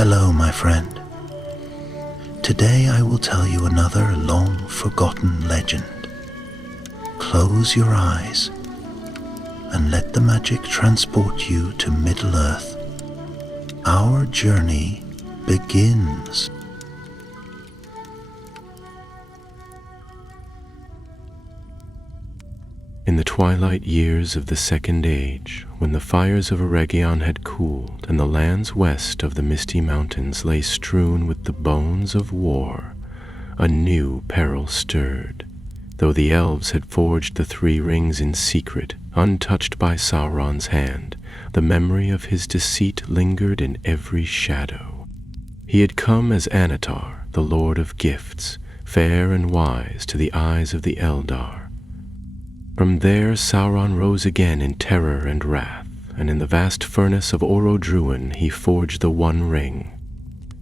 Hello, my friend. Today I will tell you another long-forgotten legend. Close your eyes and let the magic transport you to Middle-earth. Our journey begins. In the twilight years of the Second Age, when the fires of Eregion had cooled and the lands west of the misty mountains lay strewn with the bones of war, a new peril stirred. Though the elves had forged the three rings in secret, untouched by Sauron's hand, the memory of his deceit lingered in every shadow. He had come as Annatar, the Lord of Gifts, fair and wise to the eyes of the Eldar. From there Sauron rose again in terror and wrath, and in the vast furnace of Orodruin he forged the One Ring.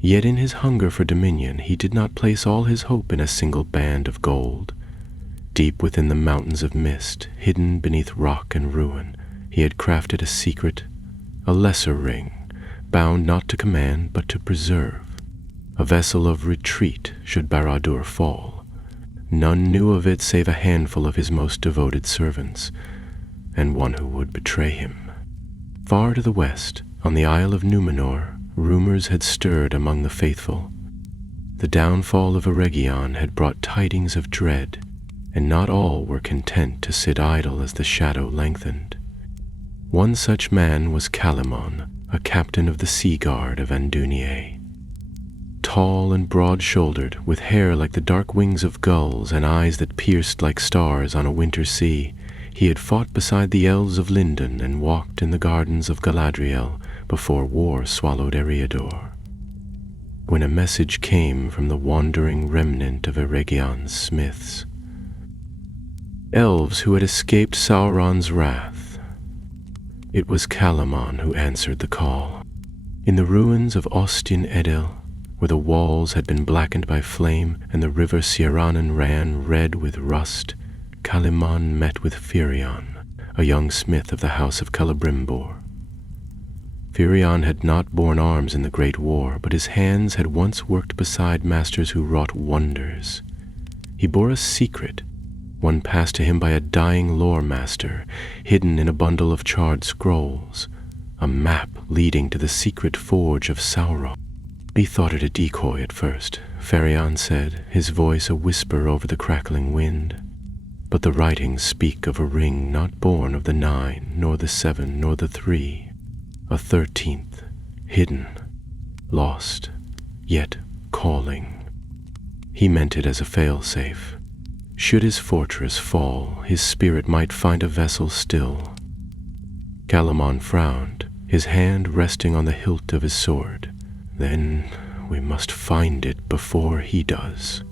Yet in his hunger for dominion he did not place all his hope in a single band of gold. Deep within the mountains of mist, hidden beneath rock and ruin, he had crafted a secret, a lesser ring, bound not to command but to preserve, a vessel of retreat should Barad-dûr fall. None knew of it save a handful of his most devoted servants, and one who would betray him. Far to the west, on the Isle of Númenor, rumors had stirred among the faithful. The downfall of Eregion had brought tidings of dread, and not all were content to sit idle as the shadow lengthened. One such man was Calamon, a captain of the Sea Guard of Andúnié. Tall and broad-shouldered, with hair like the dark wings of gulls and eyes that pierced like stars on a winter sea, he had fought beside the elves of Lindon and walked in the gardens of Galadriel before war swallowed Eriador. When a message came from the wandering remnant of Eregion's smiths, elves who had escaped Sauron's wrath, it was Calamon who answered the call. In the ruins of Ostin-Edel, where the walls had been blackened by flame and the river Ciaranen ran red with rust, Calamon met with Firion, a young smith of the house of Celebrimbor. Firion had not borne arms in the Great War, but his hands had once worked beside masters who wrought wonders. He bore a secret, one passed to him by a dying lore master, hidden in a bundle of charred scrolls, a map leading to the secret forge of Sauron. He thought it a decoy at first, Firion said, his voice a whisper over the crackling wind. But the writings speak of a ring not born of the 9, nor the 7, nor the 3, a 13th, hidden, lost, yet calling. He meant it as a failsafe. Should his fortress fall, his spirit might find a vessel still. Calamon frowned, his hand resting on the hilt of his sword. Then we must find it before he does.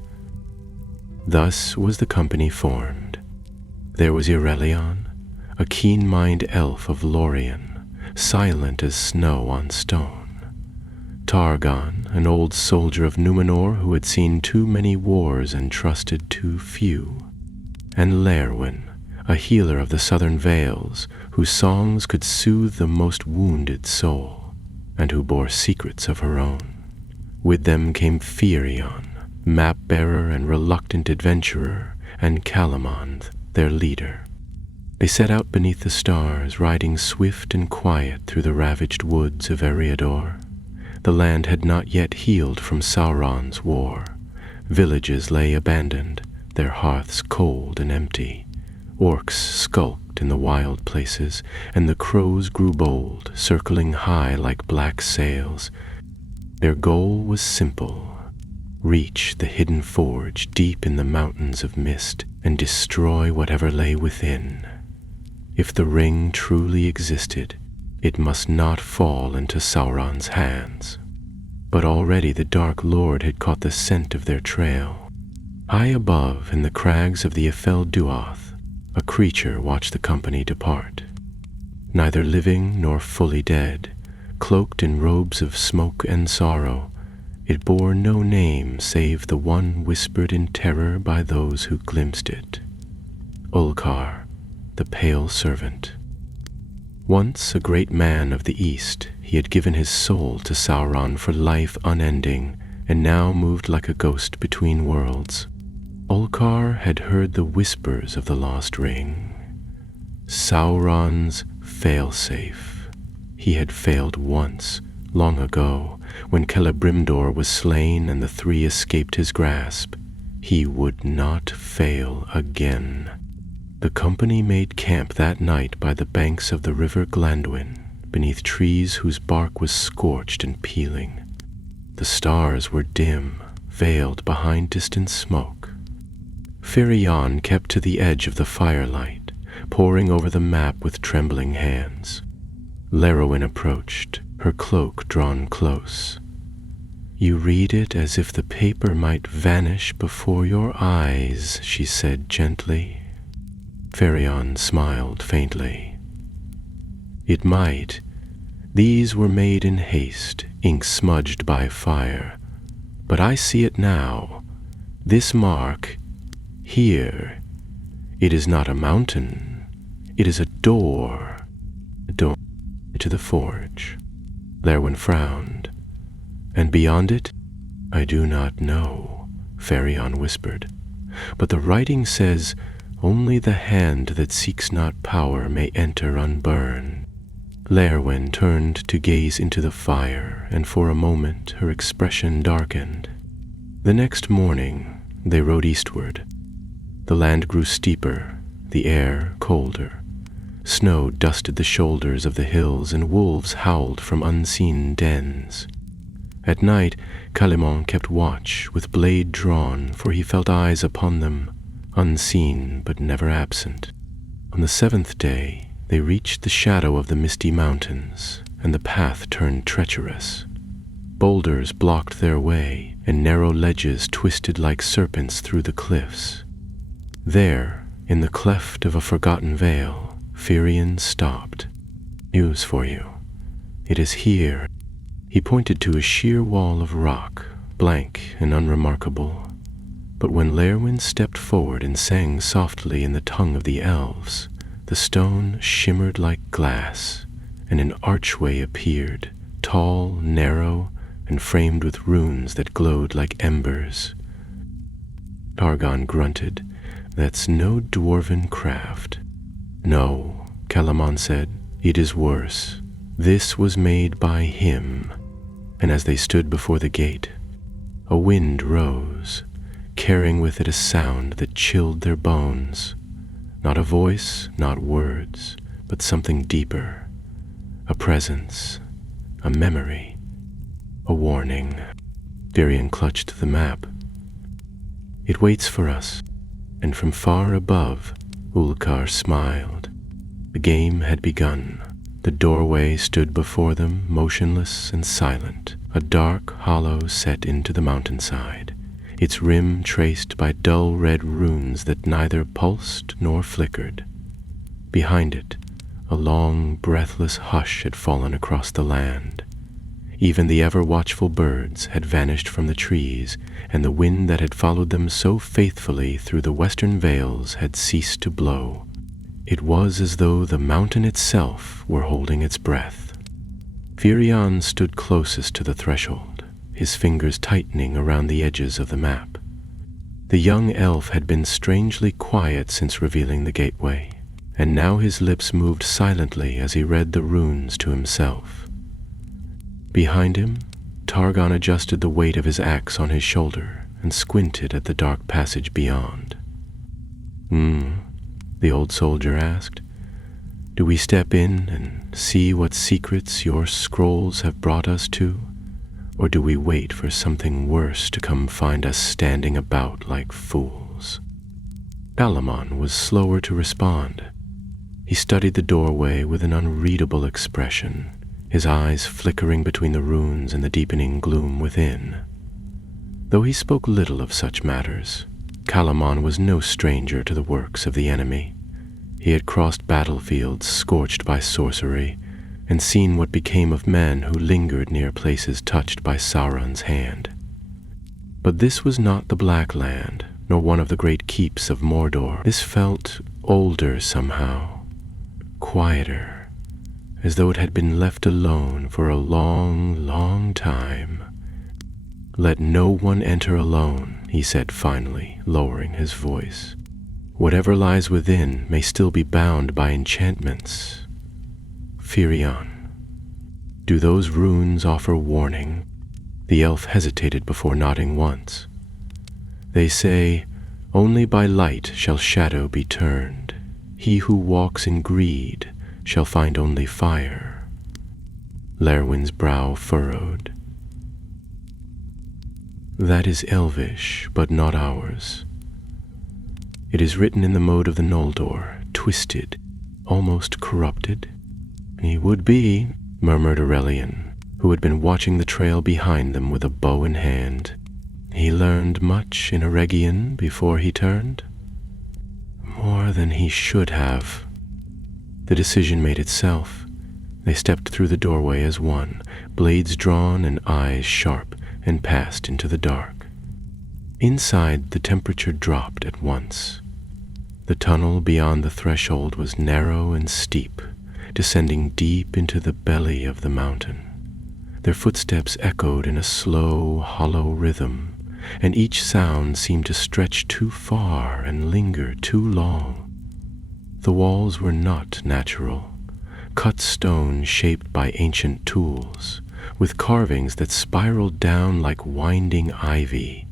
Thus was the company formed. There was Irillion, a keen-minded elf of Lorien, silent as snow on stone. Targon, an old soldier of Númenor who had seen too many wars and trusted too few. And Lerwin, a healer of the southern vales, whose songs could soothe the most wounded soul, and who bore secrets of her own. With them came Firion, map-bearer and reluctant adventurer, and Calamon, their leader. They set out beneath the stars, riding swift and quiet through the ravaged woods of Eriador. The land had not yet healed from Sauron's war. Villages lay abandoned, their hearths cold and empty. Orcs skulked in the wild places, and the crows grew bold, circling high like black sails. Their goal was simple: reach the hidden forge deep in the mountains of mist and destroy whatever lay within. If the ring truly existed, it must not fall into Sauron's hands. But already the Dark Lord had caught the scent of their trail. High above, in the crags of the Ifel-Duoth, a creature watched the company depart. Neither living nor fully dead, cloaked in robes of smoke and sorrow, it bore no name save the one whispered in terror by those who glimpsed it: Ulcar, the Pale Servant. Once a great man of the East, he had given his soul to Sauron for life unending, and now moved like a ghost between worlds. Ulcar had heard the whispers of the lost ring. Sauron's failsafe. He had failed once, long ago, when Celebrimdor was slain and the three escaped his grasp. He would not fail again. The company made camp that night by the banks of the river Glandwin, beneath trees whose bark was scorched and peeling. The stars were dim, veiled behind distant smoke. Firion kept to the edge of the firelight, poring over the map with trembling hands. Lerwin approached, her cloak drawn close. "You read it as if the paper might vanish before your eyes," she said gently. Firion smiled faintly. "It might. These were made in haste, ink smudged by fire. But I see it now. This mark, here, it is not a mountain. It is a door to the forge." Lerwin frowned. "And beyond it, I do not know," Firion whispered. "But the writing says, only the hand that seeks not power may enter unburned." Lerwin turned to gaze into the fire, and for a moment her expression darkened. The next morning, they rode eastward. The land grew steeper, the air colder. Snow dusted the shoulders of the hills, and wolves howled from unseen dens. At night, Calimon kept watch, with blade drawn, for he felt eyes upon them, unseen but never absent. On the 7th day, they reached the shadow of the misty mountains, and the path turned treacherous. Boulders blocked their way, and narrow ledges twisted like serpents through the cliffs. There, in the cleft of a forgotten vale, Firion stopped. "News for you. It is here." He pointed to a sheer wall of rock, blank and unremarkable. But when Lerwin stepped forward and sang softly in the tongue of the elves, the stone shimmered like glass, and an archway appeared, tall, narrow, and framed with runes that glowed like embers. Targon grunted. "That's no dwarven craft." "No," Calimon said, "it is worse. This was made by him." And as they stood before the gate, a wind rose, carrying with it a sound that chilled their bones. Not a voice, not words, but something deeper. A presence, a memory, a warning. Firion clutched the map. "It waits for us." And from far above, Ulcar smiled. The game had begun. The doorway stood before them, motionless and silent, a dark hollow set into the mountainside, its rim traced by dull red runes that neither pulsed nor flickered. Behind it, a long, breathless hush had fallen across the land. Even the ever-watchful birds had vanished from the trees, and the wind that had followed them so faithfully through the western vales had ceased to blow. It was as though the mountain itself were holding its breath. Firion stood closest to the threshold, his fingers tightening around the edges of the map. The young elf had been strangely quiet since revealing the gateway, and now his lips moved silently as he read the runes to himself. Behind him, Targon adjusted the weight of his axe on his shoulder and squinted at the dark passage beyond. The old soldier asked. "Do we step in and see what secrets your scrolls have brought us to? Or do we wait for something worse to come find us standing about like fools?" Calimon was slower to respond. He studied the doorway with an unreadable expression, his eyes flickering between the runes and the deepening gloom within. Though he spoke little of such matters, Calimon was no stranger to the works of the enemy. He had crossed battlefields scorched by sorcery, and seen what became of men who lingered near places touched by Sauron's hand. But this was not the Black Land, nor one of the great keeps of Mordor. This felt older somehow, quieter, as though it had been left alone for a long, long time. "Let no one enter alone," he said finally, lowering his voice. "Whatever lies within may still be bound by enchantments. Firion, do those runes offer warning?" The elf hesitated before nodding once. "They say, 'Only by light shall shadow be turned. He who walks in greed shall find only fire.'" Lerwin's brow furrowed. "That is Elvish, but not ours. It is written in the mode of the Noldor, twisted, almost corrupted." "He would be," murmured Aurelian, who had been watching the trail behind them with a bow in hand. "He learned much in Eregion before he turned?" "More than he should have." The decision made itself. They stepped through the doorway as one, blades drawn and eyes sharp, and passed into the dark. Inside, the temperature dropped at once. The tunnel beyond the threshold was narrow and steep, descending deep into the belly of the mountain. Their footsteps echoed in a slow, hollow rhythm, and each sound seemed to stretch too far and linger too long. The walls were not natural, cut stone shaped by ancient tools, with carvings that spiraled down like winding ivy,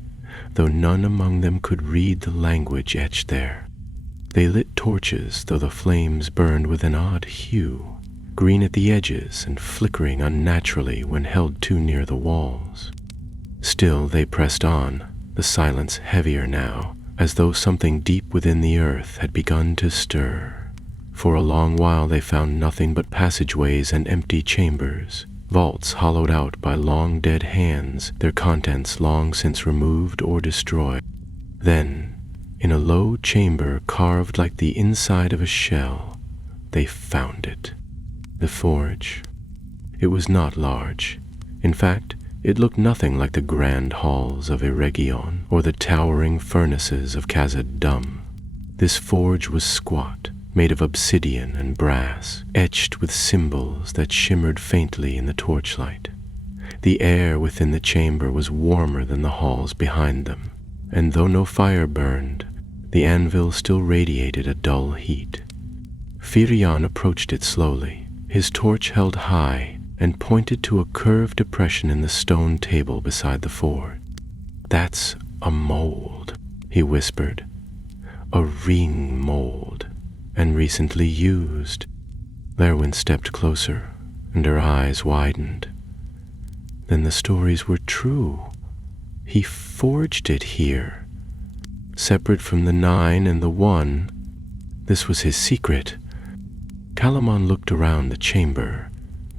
though none among them could read the language etched there. They lit torches, though the flames burned with an odd hue, green at the edges and flickering unnaturally when held too near the walls. Still they pressed on, the silence heavier now, as though something deep within the earth had begun to stir. For a long while they found nothing but passageways and empty chambers, vaults hollowed out by long dead hands, their contents long since removed or destroyed. Then, in a low chamber carved like the inside of a shell, they found it. The forge. It was not large. In fact, it looked nothing like the grand halls of Eregion or the towering furnaces of Khazad-dûm. This forge was squat, made of obsidian and brass, etched with symbols that shimmered faintly in the torchlight. The air within the chamber was warmer than the halls behind them, and though no fire burned, the anvil still radiated a dull heat. Firion approached it slowly, his torch held high, and pointed to a curved depression in the stone table beside the forge. "That's a mold," he whispered. "A ring mold, and recently used." Lerwin stepped closer, and her eyes widened. Then the stories were true. He forged it here. Separate from the 9 and the 1, this was his secret. Calamon looked around the chamber.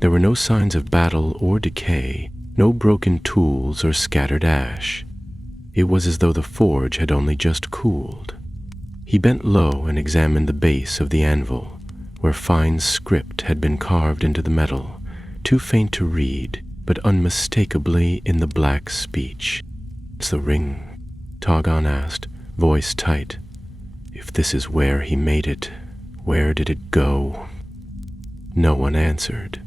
There were no signs of battle or decay, no broken tools or scattered ash. It was as though the forge had only just cooled. He bent low and examined the base of the anvil, where fine script had been carved into the metal, too faint to read, but unmistakably in the black speech. "It's the ring," Targon asked, voice tight. "If this is where he made it, where did it go?" No one answered.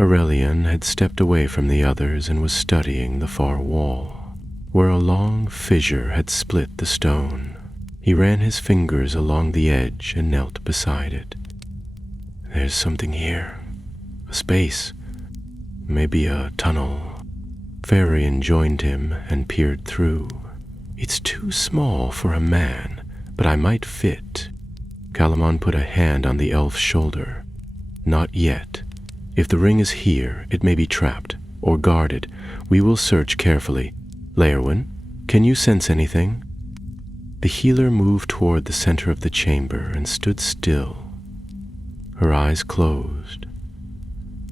Aurelian had stepped away from the others and was studying the far wall, where a long fissure had split the stone. He ran his fingers along the edge and knelt beside it. "There's something here. A space. Maybe a tunnel." Firion joined him and peered through. "It's too small for a man, but I might fit." Calamon put a hand on the elf's shoulder. "Not yet. If the ring is here, it may be trapped or guarded. We will search carefully. Lerwin, can you sense anything?" The healer moved toward the center of the chamber and stood still. Her eyes closed.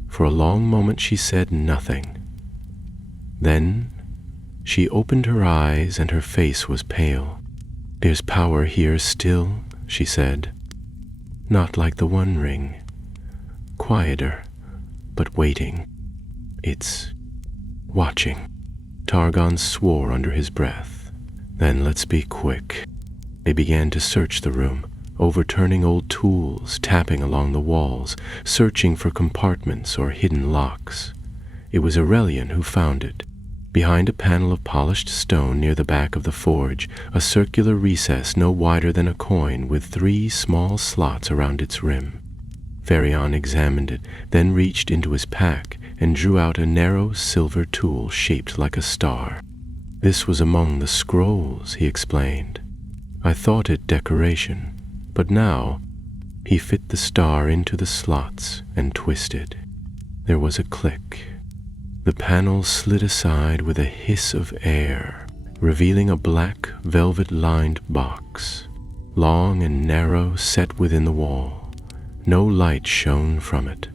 For a long moment she said nothing. Then she opened her eyes and her face was pale. "There's power here still," she said. "Not like the One Ring. Quieter, but waiting. It's watching." Targon swore under his breath. "Then let's be quick." They began to search the room, overturning old tools, tapping along the walls, searching for compartments or hidden locks. It was Aurelian who found it. Behind a panel of polished stone near the back of the forge, a circular recess no wider than a coin with 3 small slots around its rim. Ferion examined it, then reached into his pack and drew out a narrow silver tool shaped like a star. This was among the scrolls, he explained. I thought it decoration, but now he fit the star into the slots and twisted. There was a click. The panel slid aside with a hiss of air, revealing a black, velvet-lined box, long and narrow, set within the wall. No light shone from it.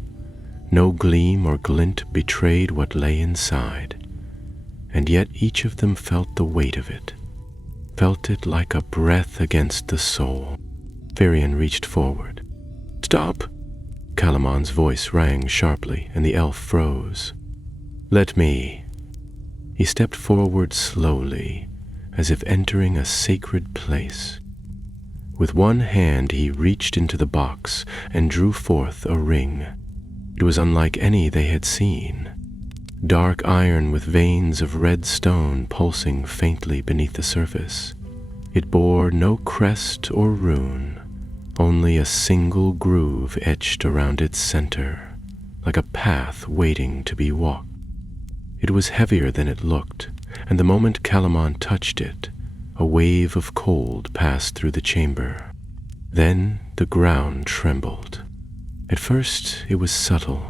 No gleam or glint betrayed what lay inside, and yet each of them felt the weight of it, felt it like a breath against the soul. Ferion reached forward. "Stop!" Calamon's voice rang sharply, and the elf froze. "Let me." He stepped forward slowly, as if entering a sacred place. With one hand he reached into the box and drew forth a ring. It was unlike any they had seen. Dark iron with veins of red stone pulsing faintly beneath the surface. It bore no crest or rune, only a single groove etched around its center, like a path waiting to be walked. It was heavier than it looked, and the moment Calamon touched it, a wave of cold passed through the chamber. Then the ground trembled. At first it was subtle,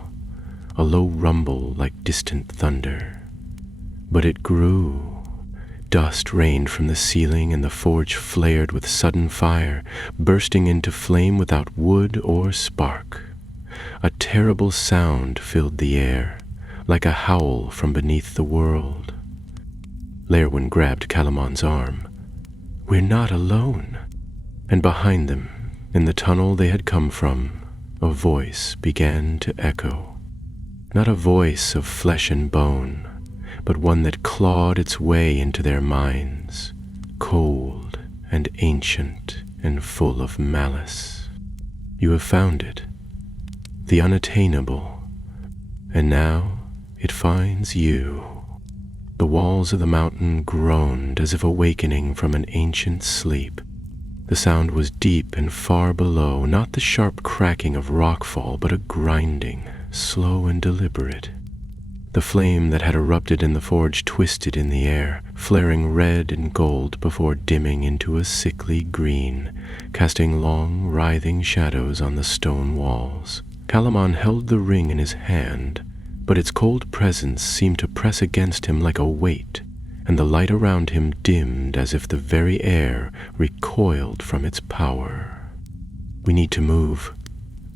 a low rumble like distant thunder. But it grew. Dust rained from the ceiling, and the forge flared with sudden fire, bursting into flame without wood or spark. A terrible sound filled the air, like a howl from beneath the world. Lerwin grabbed Calamon's arm. "We're not alone." And behind them, in the tunnel they had come from, a voice began to echo. Not a voice of flesh and bone, but one that clawed its way into their minds, cold and ancient and full of malice. "You have found it, the unattainable, and now it finds you." The walls of the mountain groaned as if awakening from an ancient sleep. The sound was deep and far below, not the sharp cracking of rockfall, but a grinding, slow and deliberate. The flame that had erupted in the forge twisted in the air, flaring red and gold before dimming into a sickly green, casting long, writhing shadows on the stone walls. Calamon held the ring in his hand, but its cold presence seemed to press against him like a weight, and the light around him dimmed as if the very air recoiled from its power. "We need to move,"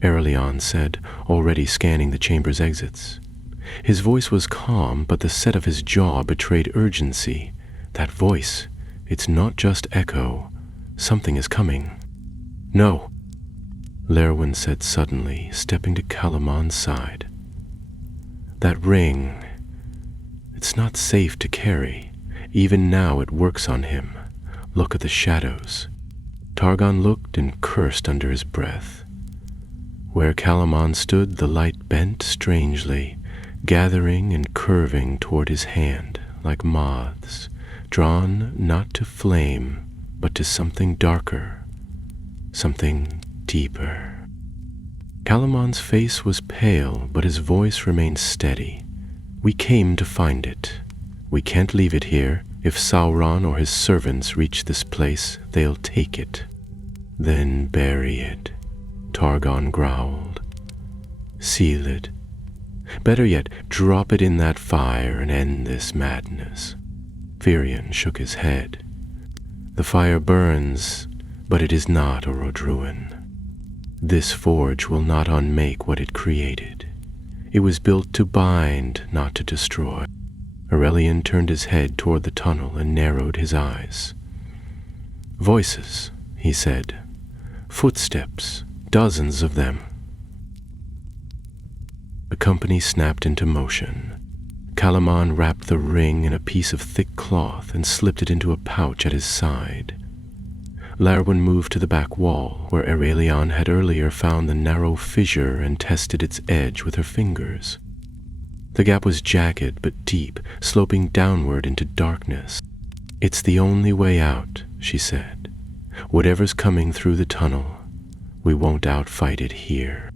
Aurelian said, already scanning the chamber's exits. His voice was calm, but the set of his jaw betrayed urgency. That voice, it's not just echo. Something is coming. "No," Lerwin said suddenly, stepping to Calamon's side. "That ring, it's not safe to carry. Even now it works on him. Look at the shadows." Targon looked and cursed under his breath. Where Calamon stood, the light bent strangely, gathering and curving toward his hand like moths, drawn not to flame, but to something darker, something deeper. Calamon's face was pale, but his voice remained steady. "We came to find it. We can't leave it here. If Sauron or his servants reach this place, they'll take it." "Then bury it," Targon growled. "Seal it. Better yet, drop it in that fire and end this madness." Ferion shook his head. "The fire burns, but it is not a Rodruin. This forge will not unmake what it created. It was built to bind, not to destroy." Aurelian turned his head toward the tunnel and narrowed his eyes. "Voices," he said. "Footsteps, dozens of them." The company snapped into motion. Calamon wrapped the ring in a piece of thick cloth and slipped it into a pouch at his side. Larwen moved to the back wall, where Aurelion had earlier found the narrow fissure and tested its edge with her fingers. The gap was jagged but deep, sloping downward into darkness. "It's the only way out," she said. "Whatever's coming through the tunnel, we won't outfight it here."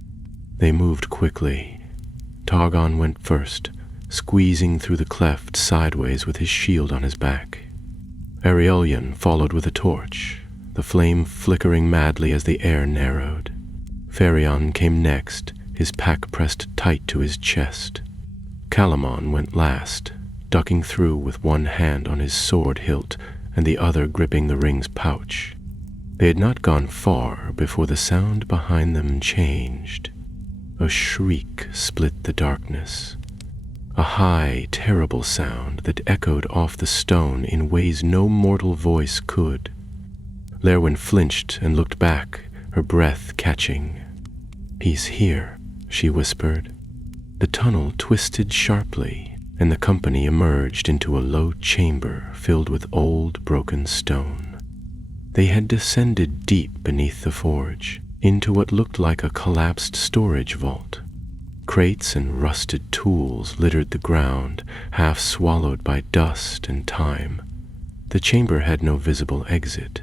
They moved quickly. Targon went first, squeezing through the cleft sideways with his shield on his back. Aurelion followed with a torch, the flame flickering madly as the air narrowed. Ferion came next, his pack pressed tight to his chest. Calamon went last, ducking through with one hand on his sword hilt and the other gripping the ring's pouch. They had not gone far before the sound behind them changed. A shriek split the darkness. A high, terrible sound that echoed off the stone in ways no mortal voice could. Larwen flinched and looked back, her breath catching. "He's here," she whispered. The tunnel twisted sharply, and the company emerged into a low chamber filled with old, broken stone. They had descended deep beneath the forge, into what looked like a collapsed storage vault. Crates and rusted tools littered the ground, half swallowed by dust and time. The chamber had no visible exit,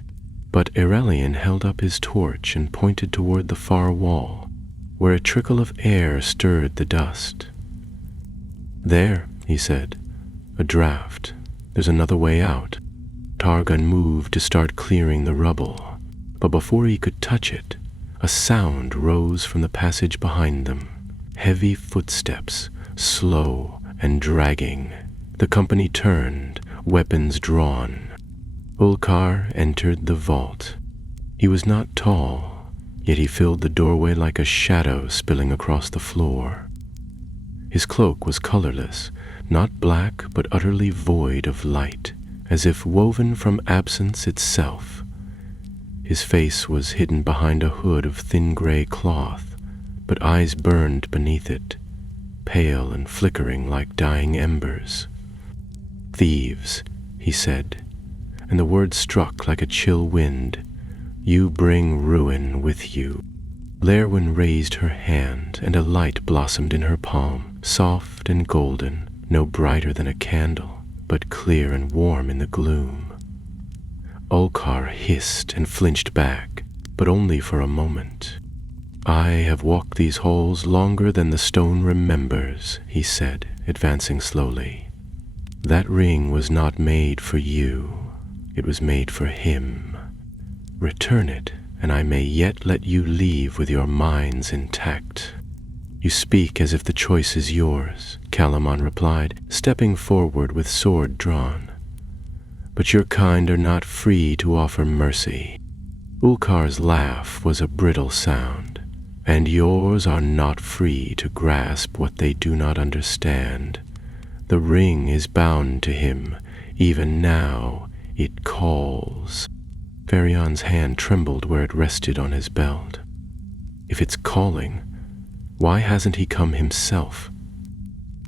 but Aurelion held up his torch and pointed toward the far wall, where a trickle of air stirred the dust. "There," he said, "a draft. There's another way out." Targon moved to start clearing the rubble, but before he could touch it, a sound rose from the passage behind them. Heavy footsteps, slow and dragging. The company turned, weapons drawn. Ulkar entered the vault. He was not tall, yet he filled the doorway like a shadow spilling across the floor. His cloak was colorless, not black but utterly void of light, as if woven from absence itself. His face was hidden behind a hood of thin gray cloth, but eyes burned beneath it, pale and flickering like dying embers. "Thieves," he said, and the words struck like a chill wind. "You bring ruin with you." Larwen raised her hand, and a light blossomed in her palm, soft and golden, no brighter than a candle, but clear and warm in the gloom. Ulkar hissed and flinched back, but only for a moment. "I have walked these halls longer than the stone remembers," he said, advancing slowly. "That ring was not made for you. It was made for him. Return it, and I may yet let you leave with your minds intact." "You speak as if the choice is yours," Calamon replied, stepping forward with sword drawn. "But your kind are not free to offer mercy." Ulkar's laugh was a brittle sound. "And yours are not free to grasp what they do not understand. The ring is bound to him. Even now, it calls." Ferion's hand trembled where it rested on his belt. "If it's calling, why hasn't he come himself?"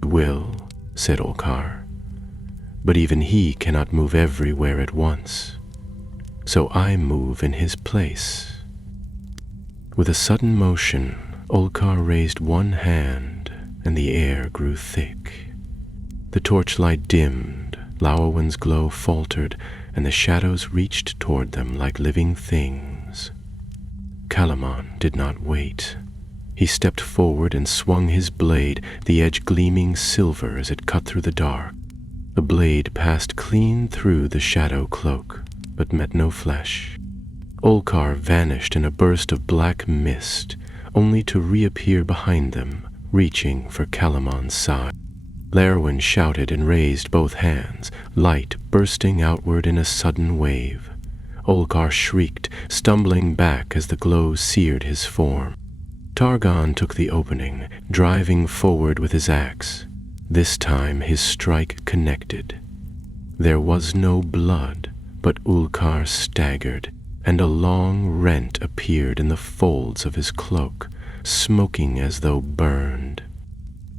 "Will," said Ulkar. "But even he cannot move everywhere at once. So I move in his place." With a sudden motion, Ulkar raised one hand, and the air grew thick. The torchlight dimmed, Laowen's glow faltered, and the shadows reached toward them like living things. Calamon did not wait. He stepped forward and swung his blade, the edge gleaming silver as it cut through the dark. The blade passed clean through the shadow cloak, but met no flesh. Ulkar vanished in a burst of black mist, only to reappear behind them, reaching for Calamon's side. Larwen shouted and raised both hands, light bursting outward in a sudden wave. Ulkar shrieked, stumbling back as the glow seared his form. Targon took the opening, driving forward with his axe. This time his strike connected. There was no blood, but Ulkar staggered, and a long rent appeared in the folds of his cloak, smoking as though burned.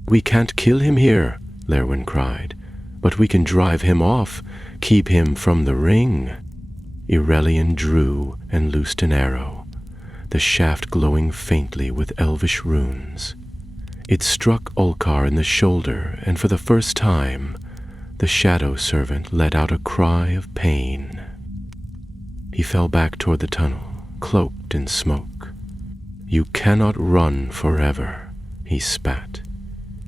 "We can't kill him here," Larwen cried, "but we can drive him off, keep him from the ring." Irelion drew and loosed an arrow, the shaft glowing faintly with elvish runes. It struck Ulcar in the shoulder, and for the first time, the shadow servant let out a cry of pain. He fell back toward the tunnel, cloaked in smoke. "You cannot run forever," he spat.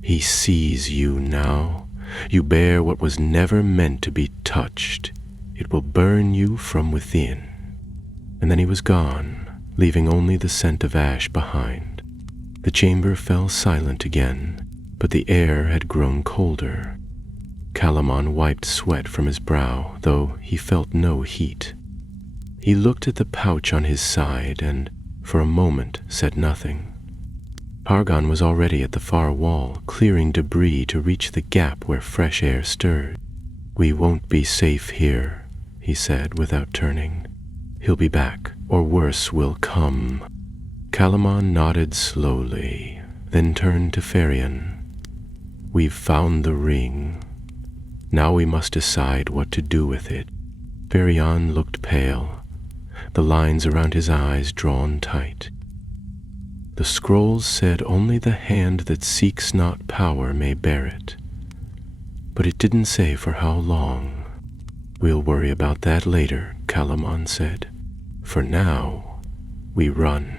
"He sees you now. You bear what was never meant to be touched. It will burn you from within." And then he was gone, leaving only the scent of ash behind. The chamber fell silent again, but the air had grown colder. Calamon wiped sweat from his brow, though he felt no heat. He looked at the pouch on his side and, for a moment, said nothing. Targon was already at the far wall, clearing debris to reach the gap where fresh air stirred. "We won't be safe here," he said without turning. "He'll be back, or worse will come." Calamon nodded slowly, then turned to Ferion. "We've found the ring. Now we must decide what to do with it." Ferion looked pale, the lines around his eyes drawn tight. "The scrolls said only the hand that seeks not power may bear it. But it didn't say for how long." "We'll worry about that later," Calamon said. "For now, we run."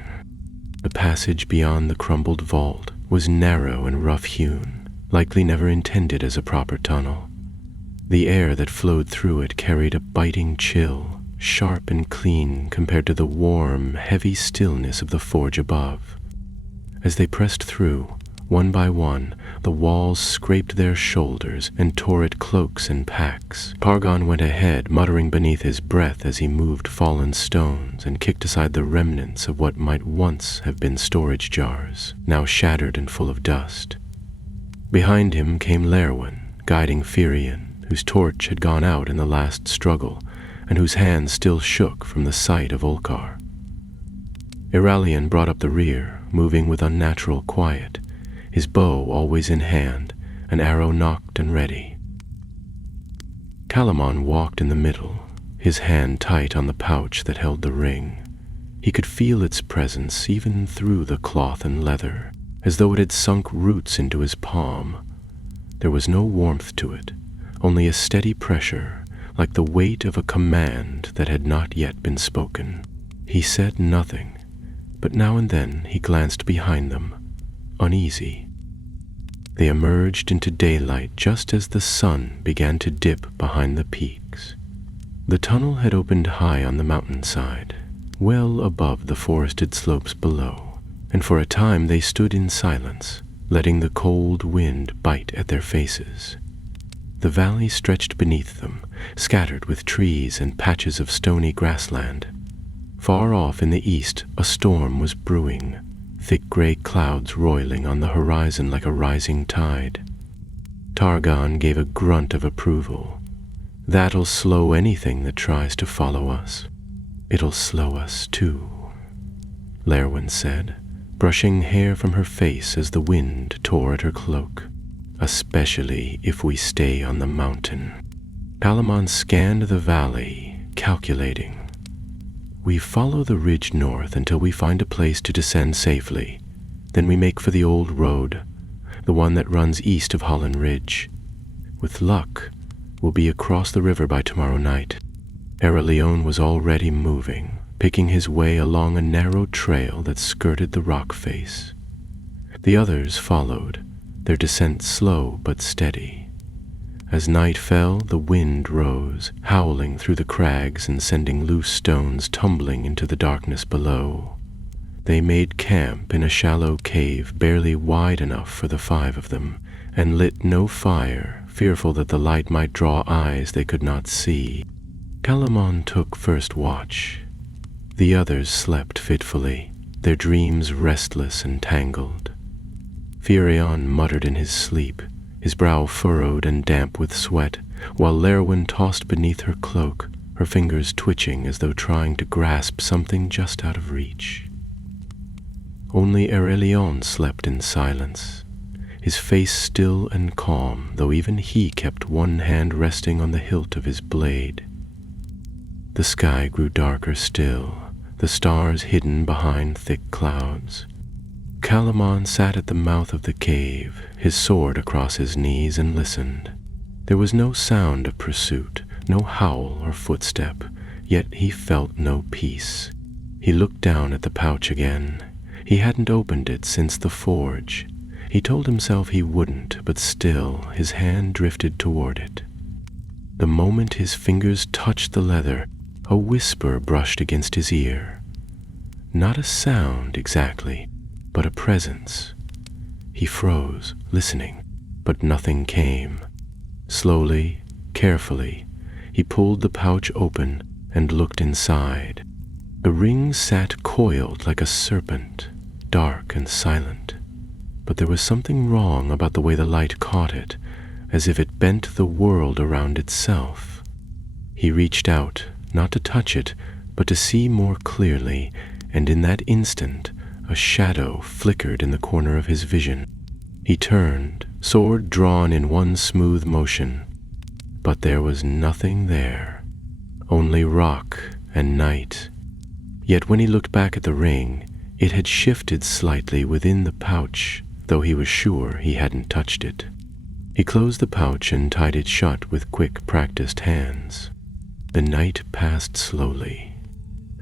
The passage beyond the crumbled vault was narrow and rough-hewn, likely never intended as a proper tunnel. The air that flowed through it carried a biting chill, sharp and clean compared to the warm, heavy stillness of the forge above. As they pressed through, one by one, the walls scraped their shoulders and tore at cloaks and packs. Targon went ahead, muttering beneath his breath as he moved fallen stones and kicked aside the remnants of what might once have been storage jars, now shattered and full of dust. Behind him came Lerwin, guiding Ferion, whose torch had gone out in the last struggle, and whose hand still shook from the sight of Ulcar. Irelion brought up the rear, moving with unnatural quiet, his bow always in hand, an arrow nocked and ready. Calamon walked in the middle, his hand tight on the pouch that held the ring. He could feel its presence even through the cloth and leather, as though it had sunk roots into his palm. There was no warmth to it, only a steady pressure, like the weight of a command that had not yet been spoken. He said nothing, but now and then he glanced behind them, uneasy. They emerged into daylight just as the sun began to dip behind the peaks. The tunnel had opened high on the mountainside, well above the forested slopes below, and for a time they stood in silence, letting the cold wind bite at their faces. The valley stretched beneath them, scattered with trees and patches of stony grassland. Far off in the east, a storm was brewing, thick gray clouds roiling on the horizon like a rising tide. Targon gave a grunt of approval. "That'll slow anything that tries to follow us." "It'll slow us, too," Lerwin said, brushing hair from her face as the wind tore at her cloak. "Especially if we stay on the mountain." Calamon scanned the valley, calculating. "We follow the ridge north until we find a place to descend safely. Then we make for the old road, the one that runs east of Holland Ridge. With luck, we'll be across the river by tomorrow night." Irelion was already moving, picking his way along a narrow trail that skirted the rock face. The others followed, their descent slow but steady. As night fell, the wind rose, howling through the crags and sending loose stones tumbling into the darkness below. They made camp in a shallow cave barely wide enough for the 5 of them, and lit no fire, fearful that the light might draw eyes they could not see. Calamon took first watch. The others slept fitfully, their dreams restless and tangled. Ferion muttered in his sleep, his brow furrowed and damp with sweat, while Lerwin tossed beneath her cloak, her fingers twitching as though trying to grasp something just out of reach. Only Irelion slept in silence, his face still and calm, though even he kept one hand resting on the hilt of his blade. The sky grew darker still, the stars hidden behind thick clouds. Calamon sat at the mouth of the cave, his sword across his knees, and listened. There was no sound of pursuit, no howl or footstep, yet he felt no peace. He looked down at the pouch again. He hadn't opened it since the forge. He told himself he wouldn't, but still his hand drifted toward it. The moment his fingers touched the leather, a whisper brushed against his ear. Not a sound exactly, but a presence. He froze, listening, but nothing came. Slowly, carefully, he pulled the pouch open and looked inside. The ring sat coiled like a serpent, dark and silent. But there was something wrong about the way the light caught it, as if it bent the world around itself. He reached out, not to touch it, but to see more clearly, and in that instant, a shadow flickered in the corner of his vision. He turned, sword drawn in one smooth motion, but there was nothing there, only rock and night. Yet when he looked back at the ring, it had shifted slightly within the pouch, though he was sure he hadn't touched it. He closed the pouch and tied it shut with quick, practiced hands. The night passed slowly.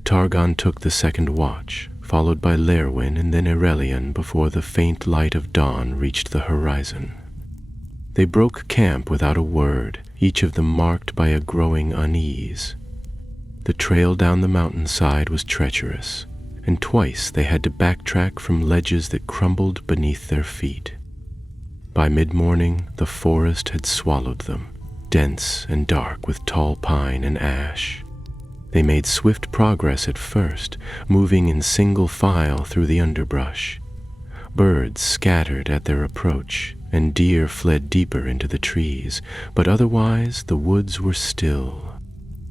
Targon took the second watch, followed by Lerwin and then Aurelian before the faint light of dawn reached the horizon. They broke camp without a word, each of them marked by a growing unease. The trail down the mountainside was treacherous, and twice they had to backtrack from ledges that crumbled beneath their feet. By mid-morning, the forest had swallowed them, dense and dark with tall pine and ash. They made swift progress at first, moving in single file through the underbrush. Birds scattered at their approach, and deer fled deeper into the trees, but otherwise the woods were still.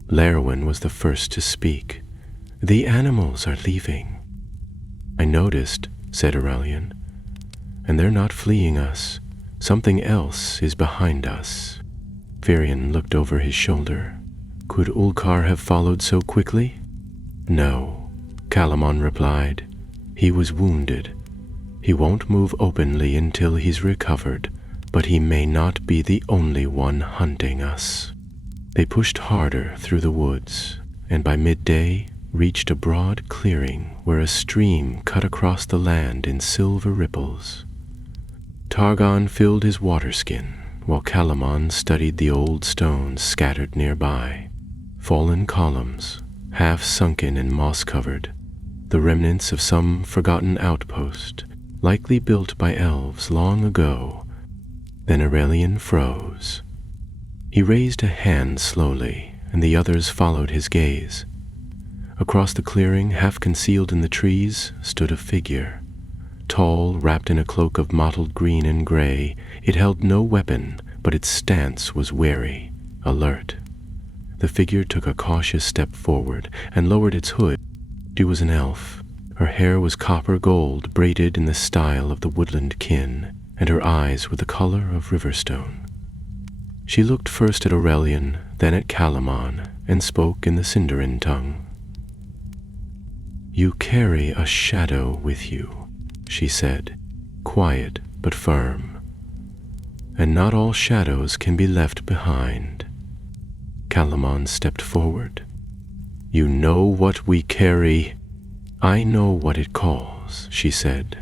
Lerwin was the first to speak. "The animals are leaving." "I noticed," said Aurelian. "And they're not fleeing us. Something else is behind us." Firion looked over his shoulder. "Could Ulkar have followed so quickly?" "No," Calamon replied. "He was wounded. He won't move openly until he's recovered, but he may not be the only one hunting us." They pushed harder through the woods, and by midday reached a broad clearing where a stream cut across the land in silver ripples. Targon filled his water skin, while Calamon studied the old stones scattered nearby, fallen columns, half sunken and moss-covered, the remnants of some forgotten outpost, likely built by elves long ago. Then Aurelian froze. He raised a hand slowly, and the others followed his gaze. Across the clearing, half concealed in the trees, stood a figure. Tall, wrapped in a cloak of mottled green and gray, it held no weapon, but its stance was wary, alert. The figure took a cautious step forward and lowered its hood. She was an elf. Her hair was copper gold, braided in the style of the woodland kin, and her eyes were the color of riverstone. She looked first at Aurelian, then at Calamon, and spoke in the Sindarin tongue. "You carry a shadow with you," she said, quiet but firm. "And not all shadows can be left behind." Calamon stepped forward. "You know what we carry." "I know what it calls," she said,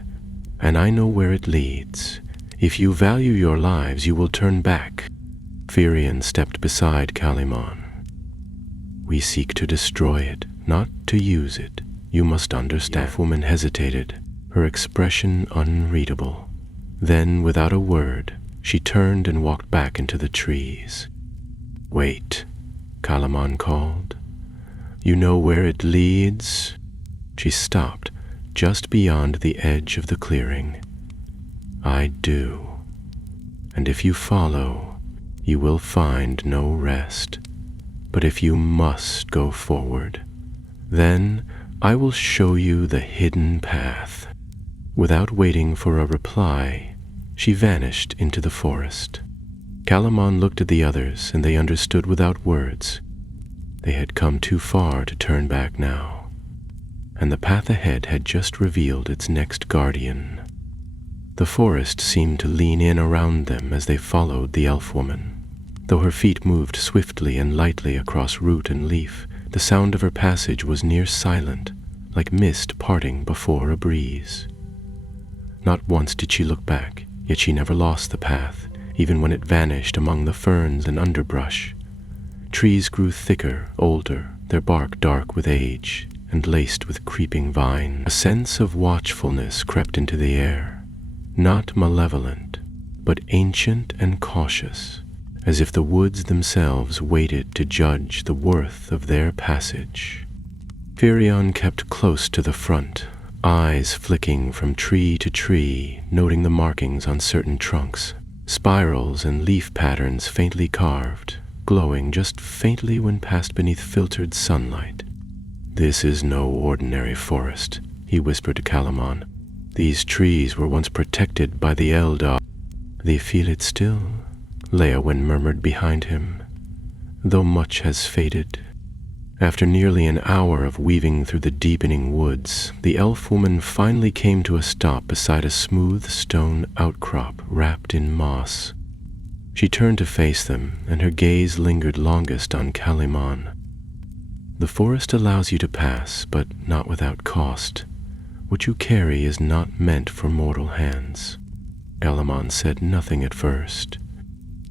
"and I know where it leads. If you value your lives, you will turn back." Firion stepped beside Calamon. "We seek to destroy it, not to use it. You must understand." The woman hesitated, her expression unreadable. Then, without a word, she turned and walked back into the trees. "Wait," Calamon called. "You know where it leads?" She stopped, just beyond the edge of the clearing. "I do. And if you follow, you will find no rest. But if you must go forward, then I will show you the hidden path." Without waiting for a reply, she vanished into the forest. Calamon looked at the others, and they understood without words. They had come too far to turn back now, and the path ahead had just revealed its next guardian. The forest seemed to lean in around them as they followed the elf woman. Though her feet moved swiftly and lightly across root and leaf, the sound of her passage was near silent, like mist parting before a breeze. Not once did she look back, yet she never lost the path, even when it vanished among the ferns and underbrush. Trees grew thicker, older, their bark dark with age, and laced with creeping vine. A sense of watchfulness crept into the air, not malevolent, but ancient and cautious, as if the woods themselves waited to judge the worth of their passage. Firion kept close to the front, eyes flicking from tree to tree, noting the markings on certain trunks, spirals and leaf patterns faintly carved, glowing just faintly when passed beneath filtered sunlight. "This is no ordinary forest," he whispered to Calamon. "These trees were once protected by the Eldar." "They feel it still," Leowen murmured behind him, "though much has faded." After nearly an hour of weaving through the deepening woods, the elf woman finally came to a stop beside a smooth stone outcrop wrapped in moss. She turned to face them, and her gaze lingered longest on Calamon. "The forest allows you to pass, but not without cost. What you carry is not meant for mortal hands." Calamon said nothing at first.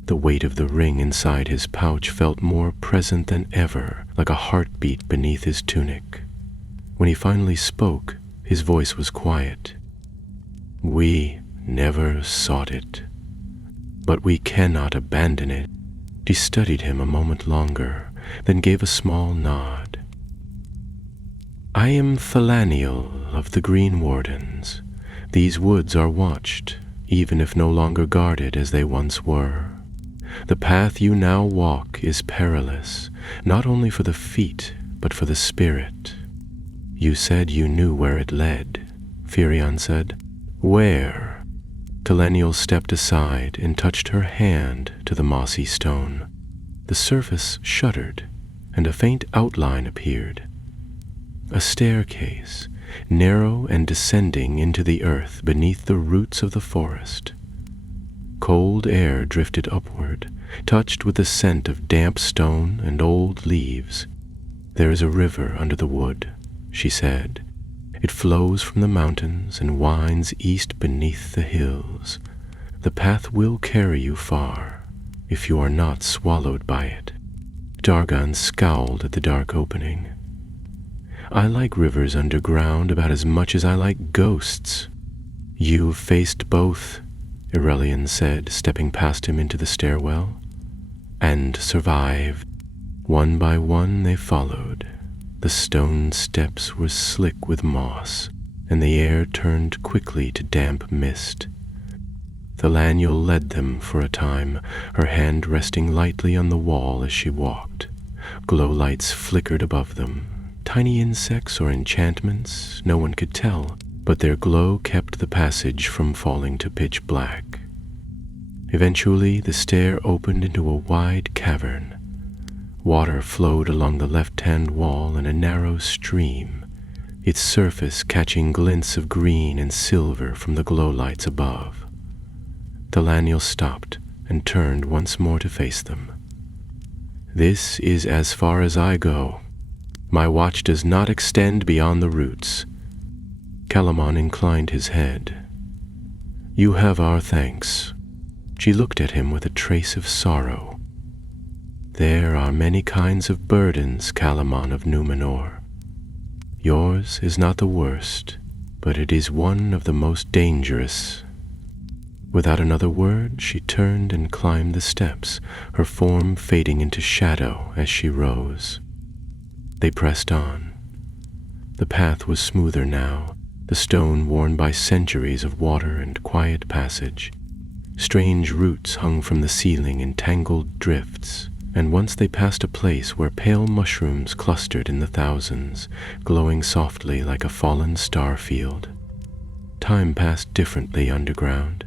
The weight of the ring inside his pouch felt more present than ever, like a heartbeat beneath his tunic. When he finally spoke, his voice was quiet. "We never sought it, but we cannot abandon it." She studied him a moment longer, then gave a small nod. "I am Thalaniel of the Green Wardens. These woods are watched, even if no longer guarded as they once were. The path you now walk is perilous, not only for the feet, but for the spirit." "You said you knew where it led," Firion said. "Where?" Thalaniel stepped aside and touched her hand to the mossy stone. The surface shuddered, and a faint outline appeared. A staircase, narrow and descending into the earth beneath the roots of the forest. Cold air drifted upward, touched with the scent of damp stone and old leaves. "There is a river under the wood," she said. "It flows from the mountains and winds east beneath the hills. The path will carry you far, if you are not swallowed by it." Dargon scowled at the dark opening. "I like rivers underground about as much as I like ghosts." "You've faced both," Aurelian said, stepping past him into the stairwell, "and survived." One by one they followed. The stone steps were slick with moss, and the air turned quickly to damp mist. Thalaniel led them for a time, her hand resting lightly on the wall as she walked. Glow lights flickered above them. Tiny insects or enchantments, no one could tell, but their glow kept the passage from falling to pitch black. Eventually, the stair opened into a wide cavern. Water flowed along the left-hand wall in a narrow stream, its surface catching glints of green and silver from the glow lights above. Thalaniel stopped and turned once more to face them. "This is as far as I go. My watch does not extend beyond the roots." Calamon inclined his head. "You have our thanks." She looked at him with a trace of sorrow. "There are many kinds of burdens, Calamon of Numenor. Yours is not the worst, but it is one of the most dangerous." Without another word, she turned and climbed the steps, her form fading into shadow as she rose. They pressed on. The path was smoother now, the stone worn by centuries of water and quiet passage. Strange roots hung from the ceiling in tangled drifts, and once they passed a place where pale mushrooms clustered in the thousands, glowing softly like a fallen star field. Time passed differently underground.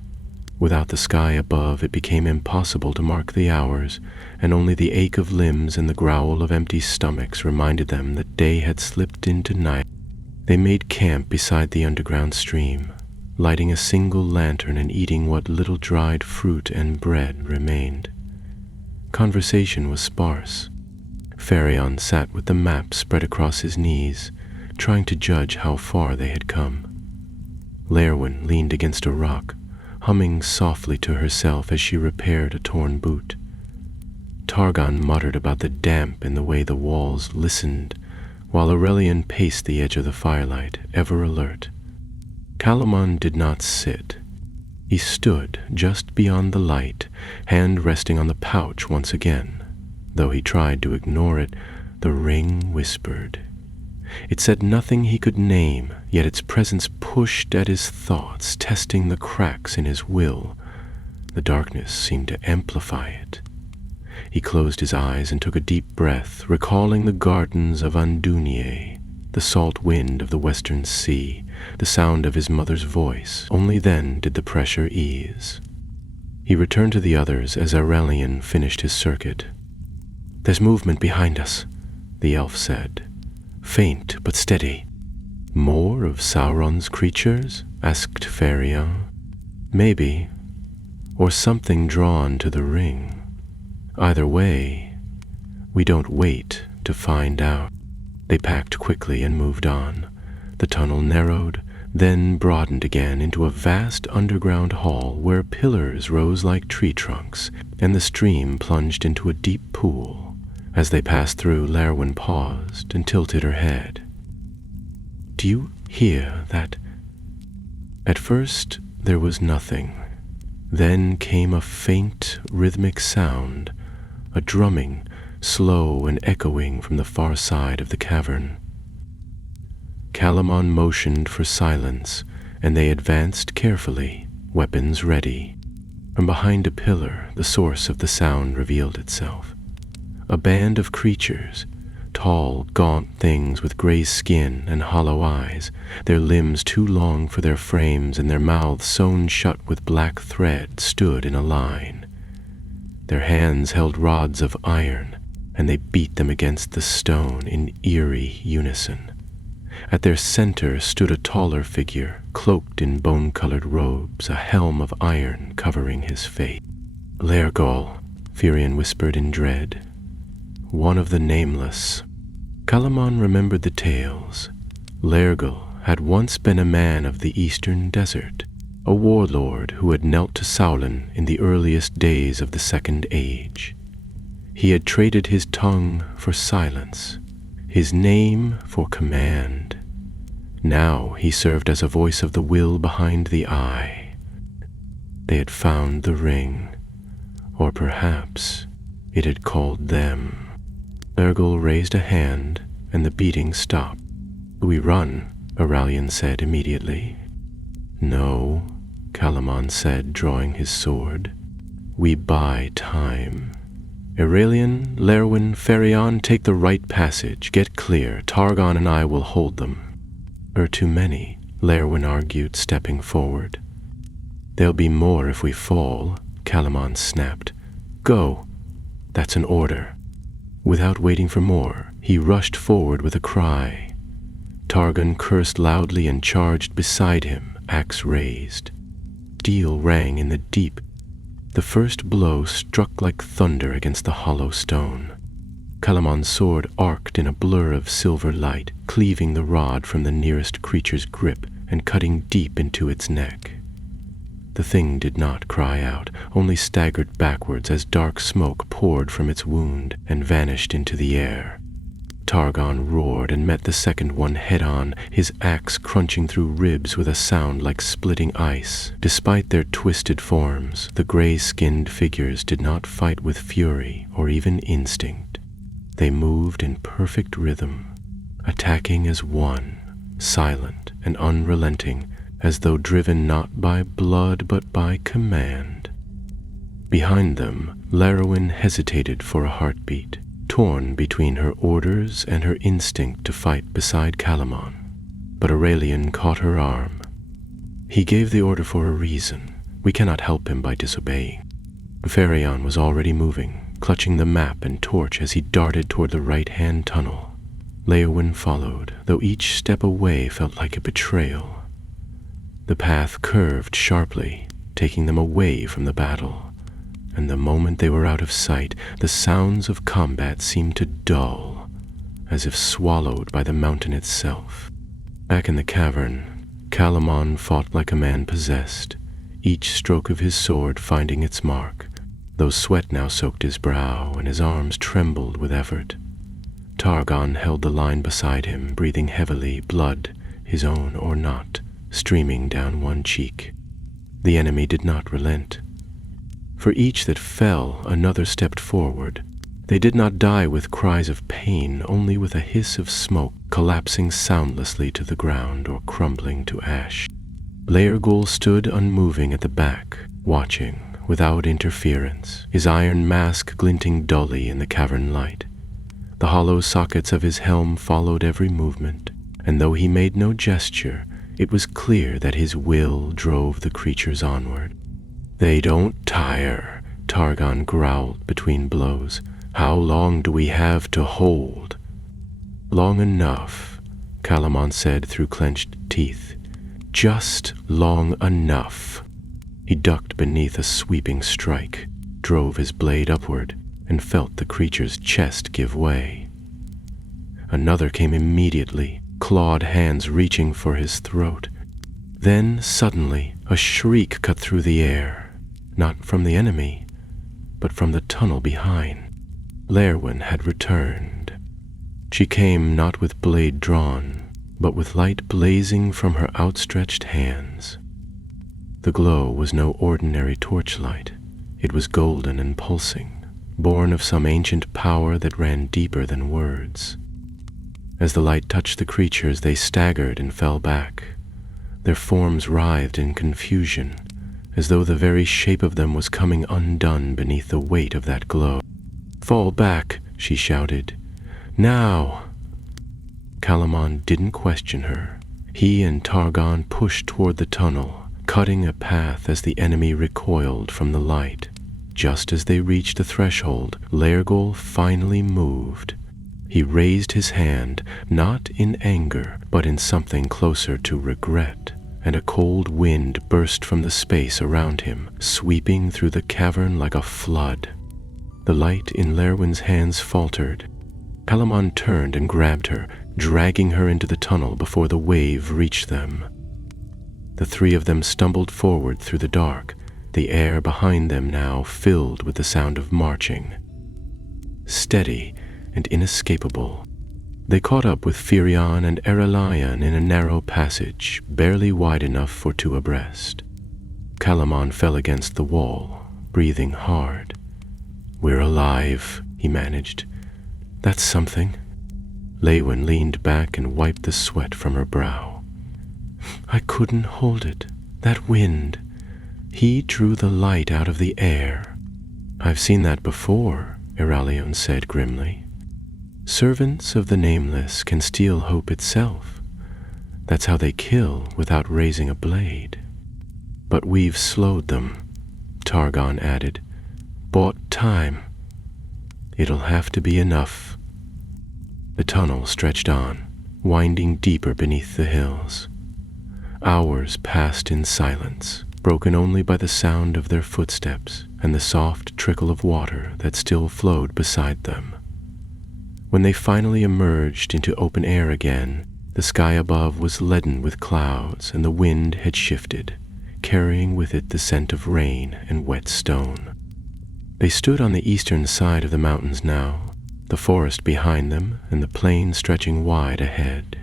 Without the sky above, it became impossible to mark the hours, and only the ache of limbs and the growl of empty stomachs reminded them that day had slipped into night. They made camp beside the underground stream, lighting a single lantern and eating what little dried fruit and bread remained. Conversation was sparse. Farion sat with the map spread across his knees, trying to judge how far they had come. Lerwin leaned against a rock, humming softly to herself as she repaired a torn boot. Targon muttered about the damp in the way the walls listened, while Aurelian paced the edge of the firelight, ever alert. Calamon did not sit. He stood just beyond the light, hand resting on the pouch once again. Though he tried to ignore it, the ring whispered. It said nothing he could name, yet its presence pushed at his thoughts, testing the cracks in his will. The darkness seemed to amplify it. He closed his eyes and took a deep breath, recalling the gardens of Andunier, the salt wind of the western sea, the sound of his mother's voice. Only then did the pressure ease. He returned to the others as Aurelian finished his circuit. "There's movement behind us," the elf said. "Faint but steady." "More of Sauron's creatures?" asked Farion. "Maybe. Or something drawn to the ring. Either way, we don't wait to find out." They packed quickly and moved on. The tunnel narrowed, then broadened again into a vast underground hall where pillars rose like tree trunks, and the stream plunged into a deep pool. As they passed through, Lerwin paused and tilted her head. "Do you hear that?" At first, there was nothing. Then came a faint, rhythmic sound, a drumming, slow and echoing from the far side of the cavern. Calamon motioned for silence, and they advanced carefully, weapons ready. From behind a pillar, the source of the sound revealed itself. A band of creatures, tall, gaunt things with gray skin and hollow eyes, their limbs too long for their frames and their mouths sewn shut with black thread, stood in a line. Their hands held rods of iron, and they beat them against the stone in eerie unison. At their center stood a taller figure, cloaked in bone-colored robes, a helm of iron covering his face. "Lergol," Firion whispered in dread. "One of the Nameless." Calamon remembered the tales. Lergol had once been a man of the eastern desert, a warlord who had knelt to Sauron in the earliest days of the Second Age. He had traded his tongue for silence, his name for command. Now he served as a voice of the will behind the eye. They had found the ring, or perhaps it had called them. Lergol raised a hand, and the beating stopped. "We run," Aurelian said immediately. "No," Calamon said, drawing his sword. "We buy time. Aurelian, Lerwin, Farion, take the right passage. Get clear. Targon and I will hold them." "Too many," Lerwin argued, stepping forward. "There'll be more if we fall," Calamon snapped. "Go." "That's an order." Without waiting for more, he rushed forward with a cry. Targon cursed loudly and charged beside him, axe raised. Steel rang in the deep. The first blow struck like thunder against the hollow stone. Calamon's sword arced in a blur of silver light, cleaving the rod from the nearest creature's grip and cutting deep into its neck. The thing did not cry out, only staggered backwards as dark smoke poured from its wound and vanished into the air. Targon roared and met the second one head-on, his axe crunching through ribs with a sound like splitting ice. Despite their twisted forms, the gray-skinned figures did not fight with fury or even instinct. They moved in perfect rhythm, attacking as one, silent and unrelenting, as though driven not by blood but by command. Behind them, Lerwin hesitated for a heartbeat, torn between her orders and her instinct to fight beside Calamon. But Aurelian caught her arm. He gave the order for a reason. We cannot help him by disobeying." Ferion was already moving, clutching the map and torch as he darted toward the right-hand tunnel. Léowyn followed, though each step away felt like a betrayal. The path curved sharply, taking them away from the battle, and the moment they were out of sight, the sounds of combat seemed to dull, as if swallowed by the mountain itself. Back in the cavern, Calamon fought like a man possessed, each stroke of his sword finding its mark, though sweat now soaked his brow and his arms trembled with effort. Targon held the line beside him, breathing heavily, blood, his own or not, streaming down one cheek. The enemy did not relent. For each that fell, another stepped forward. They did not die with cries of pain, only with a hiss of smoke, collapsing soundlessly to the ground or crumbling to ash. Leirgul stood unmoving at the back, watching, without interference, his iron mask glinting dully in the cavern light. The hollow sockets of his helm followed every movement, and though he made no gesture, it was clear that his will drove the creatures onward. "They don't tire," Targon growled between blows. "How long do we have to hold?" "Long enough," Calamon said through clenched teeth. "Just long enough." He ducked beneath a sweeping strike, drove his blade upward, and felt the creature's chest give way. Another came immediately, clawed hands reaching for his throat. Then, suddenly, a shriek cut through the air, not from the enemy, but from the tunnel behind. Léowyn had returned. She came not with blade drawn, but with light blazing from her outstretched hands. The glow was no ordinary torchlight. It was golden and pulsing, born of some ancient power that ran deeper than words. As the light touched the creatures, they staggered and fell back. Their forms writhed in confusion, as though the very shape of them was coming undone beneath the weight of that glow. "Fall back," she shouted. "Now!" Calamon didn't question her. He and Targon pushed toward the tunnel, cutting a path as the enemy recoiled from the light. Just as they reached the threshold, Leirgul finally moved. He raised his hand, not in anger, but in something closer to regret, and a cold wind burst from the space around him, sweeping through the cavern like a flood. The light in Léowyn's hands faltered. Calamon turned and grabbed her, dragging her into the tunnel before the wave reached them. The three of them stumbled forward through the dark, the air behind them now filled with the sound of marching. Steady and inescapable, they caught up with Firion and Erelion in a narrow passage, barely wide enough for two abreast. Calamon fell against the wall, breathing hard. "We're alive," he managed. "That's something." Léowyn leaned back and wiped the sweat from her brow. "I couldn't hold it. That wind. He drew the light out of the air." "I've seen that before," Erelion said grimly. "Servants of the Nameless can steal hope itself. That's how they kill without raising a blade. But we've slowed them," Targon added. "Bought time. It'll have to be enough." The tunnel stretched on, winding deeper beneath the hills. Hours passed in silence, broken only by the sound of their footsteps and the soft trickle of water that still flowed beside them. When they finally emerged into open air again, the sky above was leaden with clouds and the wind had shifted, carrying with it the scent of rain and wet stone. They stood on the eastern side of the mountains now, the forest behind them and the plain stretching wide ahead.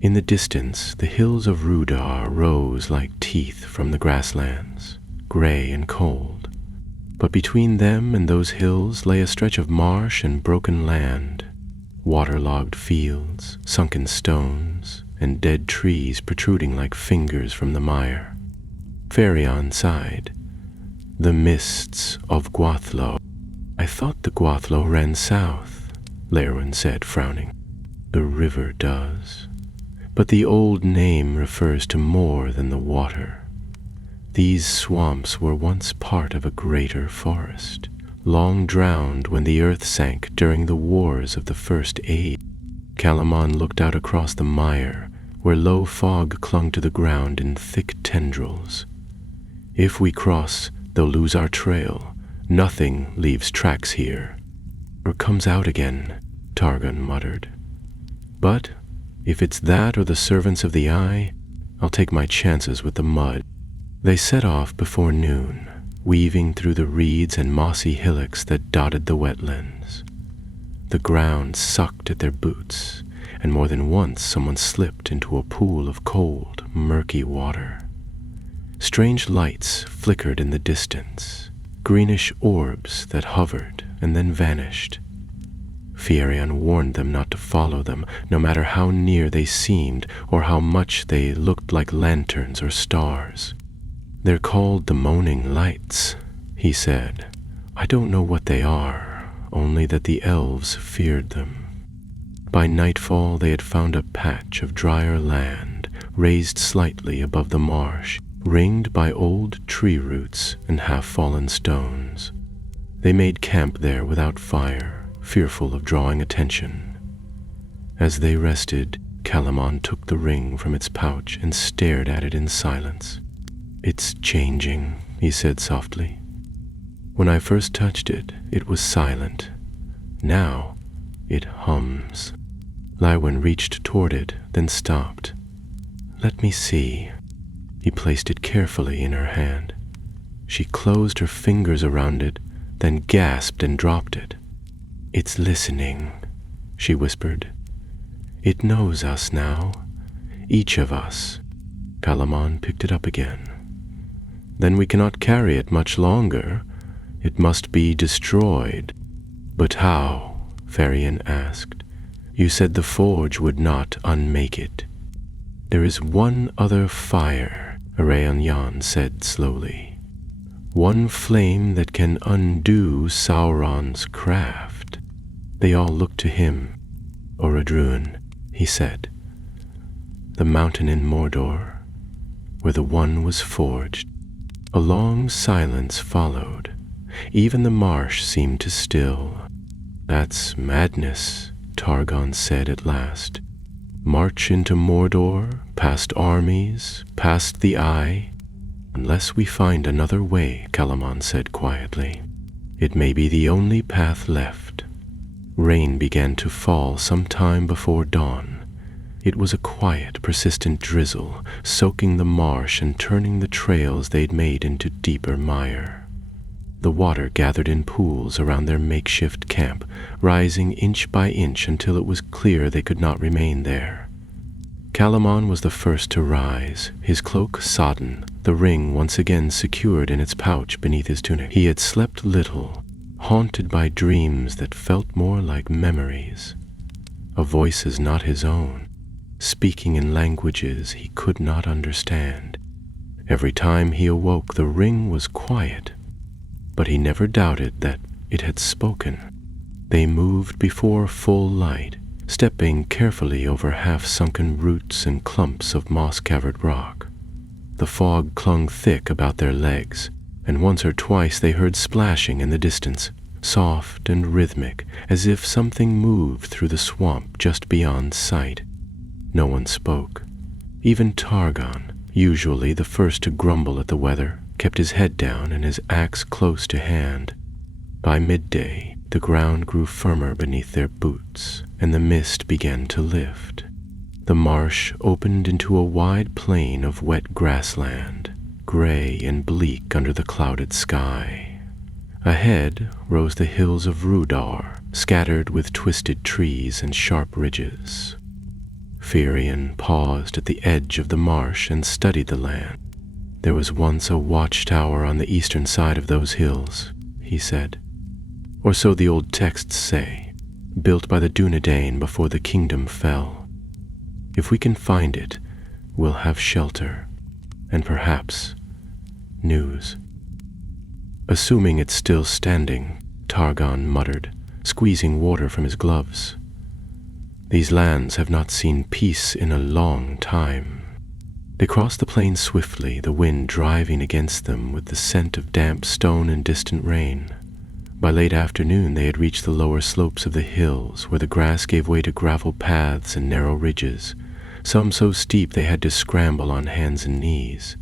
In the distance, the hills of Rudar rose like teeth from the grasslands, gray and cold. But between them and those hills lay a stretch of marsh and broken land, waterlogged fields, sunken stones, and dead trees protruding like fingers from the mire. Ferion sighed. "The mists of Gwathlo." "I thought the Gwathlo ran south," Léowyn said, frowning. "The river does. But the old name refers to more than the water. These swamps were once part of a greater forest, long drowned when the earth sank during the wars of the First Age. Calamon looked out across the mire, where low fog clung to the ground in thick tendrils. If we cross, they'll lose our trail. Nothing leaves tracks here. Or comes out again, Targon muttered. But if it's that or the servants of the Eye, I'll take my chances with the mud. They set off before noon, weaving through the reeds and mossy hillocks that dotted the wetlands. The ground sucked at their boots, and more than once someone slipped into a pool of cold, murky water. Strange lights flickered in the distance, greenish orbs that hovered and then vanished. Firion warned them not to follow them, no matter how near they seemed or how much they looked like lanterns or stars. "They're called the Moaning Lights," he said. "I don't know what they are, only that the elves feared them." By nightfall they had found a patch of drier land, raised slightly above the marsh, ringed by old tree roots and half-fallen stones. They made camp there without fire, fearful of drawing attention. As they rested, Calamon took the ring from its pouch and stared at it in silence. "It's changing," he said softly. "When I first touched it, it was silent. Now, it hums." Lywin reached toward it, then stopped. "Let me see." He placed it carefully in her hand. She closed her fingers around it, then gasped and dropped it. "It's listening," she whispered. "It knows us now, each of us." Calamon picked it up again. "Then we cannot carry it much longer. It must be destroyed." "But how?" Firion asked. "You said the forge would not unmake it." "There is one other fire," Arayan said slowly. "One flame that can undo Sauron's craft." They all looked to him. "Orodruin," he said. "The mountain in Mordor, where the One was forged." A long silence followed. Even the marsh seemed to still. "That's madness," Targon said at last. "March into Mordor, past armies, past the Eye. Unless we find another way," Calamon said quietly. "It may be the only path left." Rain began to fall some time before dawn. It was a quiet, persistent drizzle, soaking the marsh and turning the trails they'd made into deeper mire. The water gathered in pools around their makeshift camp, rising inch by inch until it was clear they could not remain there. Calamon was the first to rise, his cloak sodden, the ring once again secured in its pouch beneath his tunic. He had slept little, haunted by dreams that felt more like memories, of voices not his own, speaking in languages he could not understand. Every time he awoke, the ring was quiet, but he never doubted that it had spoken. They moved before full light, stepping carefully over half-sunken roots and clumps of moss-covered rock. The fog clung thick about their legs, and once or twice they heard splashing in the distance, soft and rhythmic, as if something moved through the swamp just beyond sight. No one spoke. Even Targon, usually the first to grumble at the weather, kept his head down and his axe close to hand. By midday, the ground grew firmer beneath their boots, and the mist began to lift. The marsh opened into a wide plain of wet grassland, gray and bleak under the clouded sky. Ahead rose the hills of Rudar, scattered with twisted trees and sharp ridges. Firion paused at the edge of the marsh and studied the land. "There was once a watchtower on the eastern side of those hills," he said. "Or so the old texts say, built by the Dunedain before the kingdom fell. If we can find it, we'll have shelter, and perhaps news." "Assuming it's still standing," Targon muttered, squeezing water from his gloves. "These lands have not seen peace in a long time." They crossed the plain swiftly, the wind driving against them with the scent of damp stone and distant rain. By late afternoon they had reached the lower slopes of the hills, where the grass gave way to gravel paths and narrow ridges, some so steep they had to scramble on hands and knees.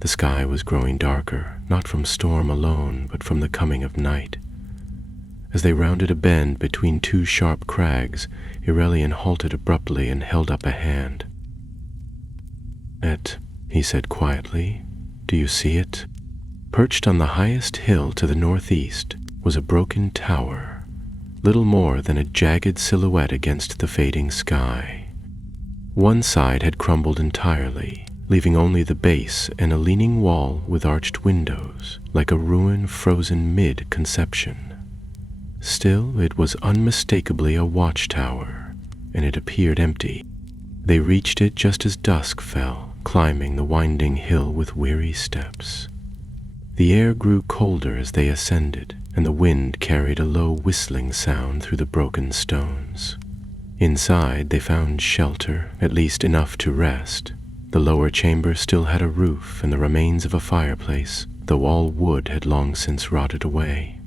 The sky was growing darker, not from storm alone, but from the coming of night. As they rounded a bend between two sharp crags, Aurelian halted abruptly and held up a hand. "Et," he said quietly, "do you see it?" Perched on the highest hill to the northeast was a broken tower, little more than a jagged silhouette against the fading sky. One side had crumbled entirely, leaving only the base and a leaning wall with arched windows, like a ruin frozen mid-conception. Still, it was unmistakably a watchtower, and it appeared empty. They reached it just as dusk fell, climbing the winding hill with weary steps. The air grew colder as they ascended, and the wind carried a low whistling sound through the broken stones. Inside they found shelter, at least enough to rest. The lower chamber still had a roof and the remains of a fireplace, though all wood had long since rotted away.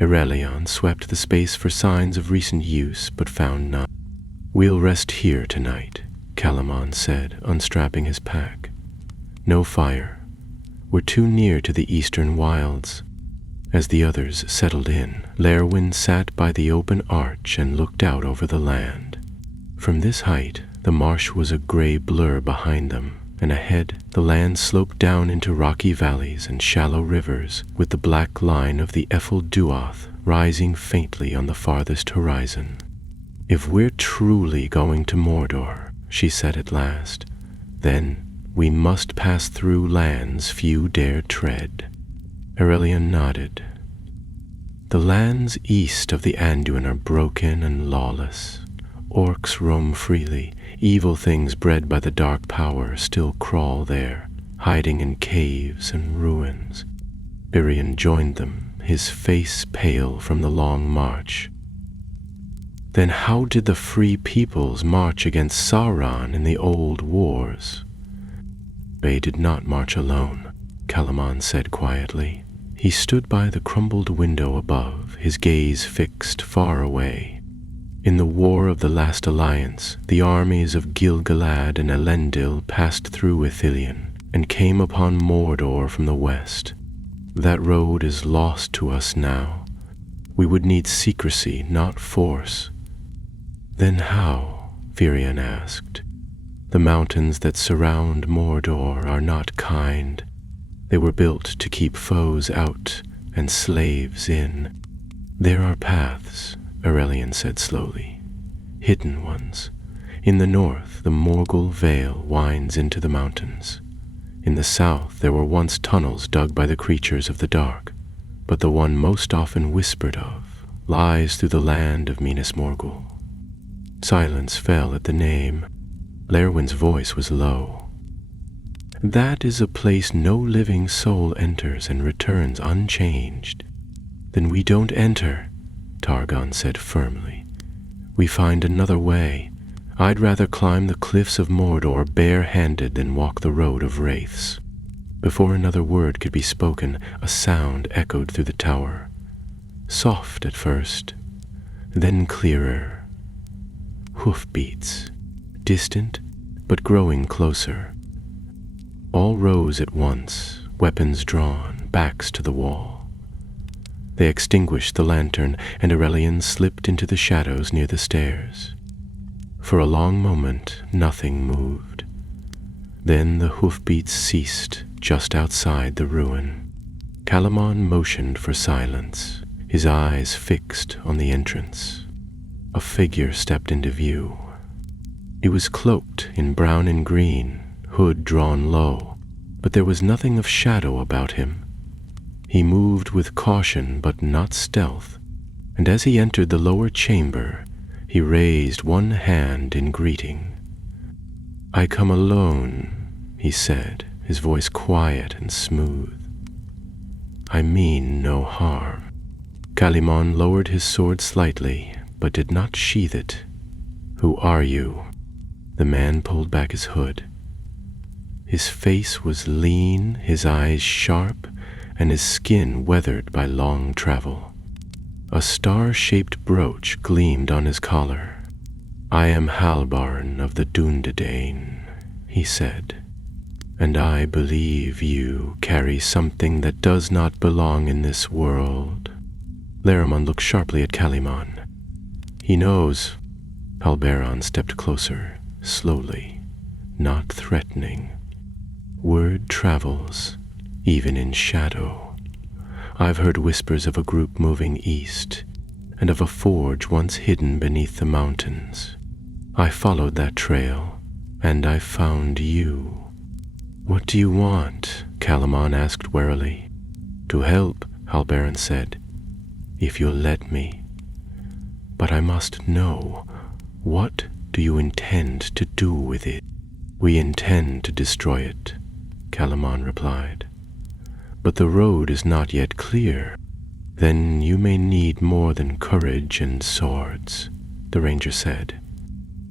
Aurelian swept the space for signs of recent use, but found none. "We'll rest here tonight," Calamon said, unstrapping his pack. "No fire. We're too near to the eastern wilds." As the others settled in, Lerwin sat by the open arch and looked out over the land. From this height, the marsh was a gray blur behind them, and ahead the land sloped down into rocky valleys and shallow rivers, with the black line of the Eiffel Duoth rising faintly on the farthest horizon. "If we're truly going to Mordor," she said at last, "then we must pass through lands few dare tread." Aurelian nodded. "The lands east of the Anduin are broken and lawless. Orcs roam freely. Evil things bred by the dark power still crawl there, hiding in caves and ruins." Birion joined them, his face pale from the long march. "Then how did the free peoples march against Sauron in the old wars?" "They did not march alone," Calamon said quietly. He stood by the crumbled window above, his gaze fixed far away. "In the War of the Last Alliance, the armies of Gil-galad and Elendil passed through Ithilien and came upon Mordor from the west. That road is lost to us now. We would need secrecy, not force." "Then how?" Firion asked. "The mountains that surround Mordor are not kind. They were built to keep foes out and slaves in. There are paths," Aurelian said slowly. "Hidden ones. In the north, the Morgul Vale winds into the mountains. In the south, there were once tunnels dug by the creatures of the dark, but the one most often whispered of lies through the land of Minas Morgul." Silence fell at the name. Lerwin's voice was low. "That is a place no living soul enters and returns unchanged." "Then we don't enter," Targon said firmly. "We find another way. I'd rather climb the cliffs of Mordor bare-handed than walk the road of wraiths." Before another word could be spoken, a sound echoed through the tower. Soft at first, then clearer. Hoofbeats, distant but growing closer. All rose at once, weapons drawn, backs to the wall. They extinguished the lantern, and Aurelian slipped into the shadows near the stairs. For a long moment, nothing moved. Then the hoofbeats ceased just outside the ruin. Calamon motioned for silence, his eyes fixed on the entrance. A figure stepped into view. It was cloaked in brown and green, hood drawn low, but there was nothing of shadow about him. He moved with caution but not stealth, and as he entered the lower chamber, he raised one hand in greeting. "I come alone," he said, his voice quiet and smooth. "I mean no harm." Calamon lowered his sword slightly, but did not sheath it. "Who are you?" The man pulled back his hood. His face was lean, his eyes sharp, and his skin weathered by long travel. A star-shaped brooch gleamed on his collar. "I am Halbarn of the Dundadain," he said, "and I believe you carry something that does not belong in this world." Laramon looked sharply at Calimon. "He knows." Halbaron stepped closer, slowly, not threatening. "Word travels, even in shadow. I've heard whispers of a group moving east, and of a forge once hidden beneath the mountains. I followed that trail, and I found you." "What do you want?" Calimon asked warily. "To help," Halbaron said, "if you'll let me. But I must know, what do you intend to do with it?" "We intend to destroy it," Calimon replied. "But the road is not yet clear." "Then you may need more than courage and swords," the ranger said.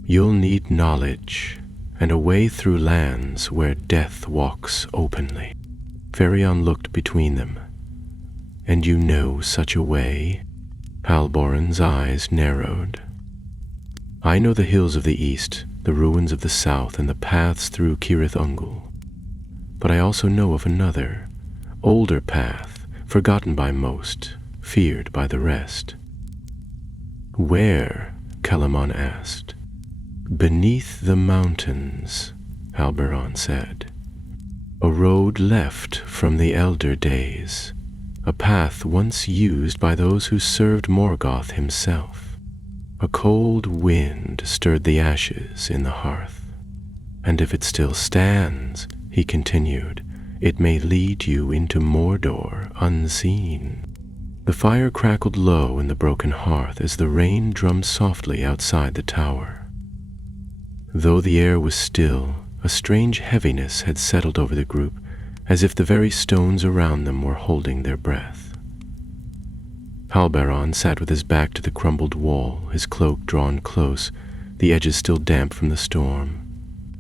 "You'll need knowledge, and a way through lands where death walks openly." Ferion looked between them. "And you know such a way?" Halboran's eyes narrowed. "I know the hills of the east, the ruins of the south, and the paths through Cirith Ungol. But I also know of another, older path, forgotten by most, feared by the rest." "Where?" Calimon asked. "Beneath the mountains," Halbaron said. "A road left from the elder days, a path once used by those who served Morgoth himself. A cold wind stirred the ashes in the hearth. And if it still stands," he continued, "it may lead you into Mordor unseen." The fire crackled low in the broken hearth as the rain drummed softly outside the tower. Though the air was still, a strange heaviness had settled over the group, as if the very stones around them were holding their breath. Halbaron sat with his back to the crumbled wall, his cloak drawn close, the edges still damp from the storm.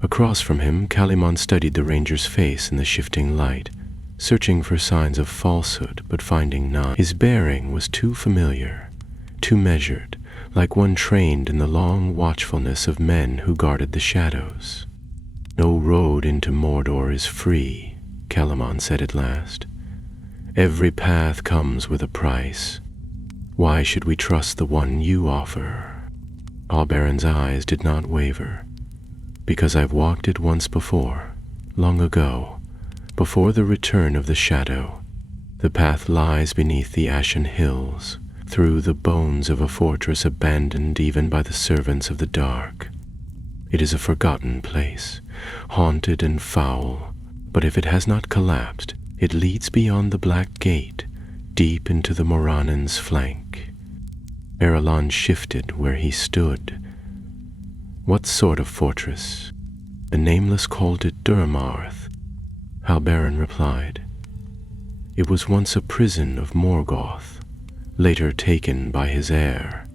Across from him, Calimon studied the ranger's face in the shifting light, searching for signs of falsehood, but finding none. His bearing was too familiar, too measured, like one trained in the long watchfulness of men who guarded the shadows. "No road into Mordor is free," Calimon said at last. "Every path comes with a price. Why should we trust the one you offer?" Halbaron's eyes did not waver. "Because I've walked it once before, long ago, before the return of the shadow. The path lies beneath the ashen hills, through the bones of a fortress abandoned even by the servants of the dark. It is a forgotten place, haunted and foul, but if it has not collapsed, it leads beyond the Black Gate, deep into the Moranan's flank." Erelon shifted where he stood. "What sort of fortress?" "The Nameless called it Durmarth," Halbaron replied. "It was once a prison of Morgoth, later taken by his heir,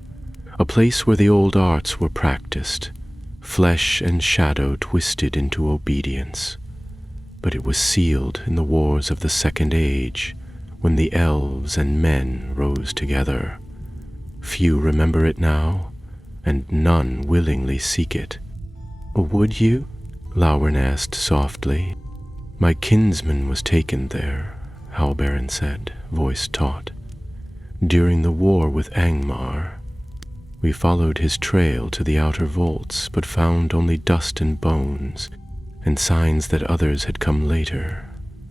a place where the old arts were practiced, flesh and shadow twisted into obedience. But it was sealed in the wars of the Second Age, when the elves and men rose together. Few remember it now, and none willingly seek it." "Would you?" Lauren asked softly. "My kinsman was taken there," Halbaron said, voice taut. "During the war with Angmar. We followed his trail to the outer vaults, but found only dust and bones, and signs that others had come later.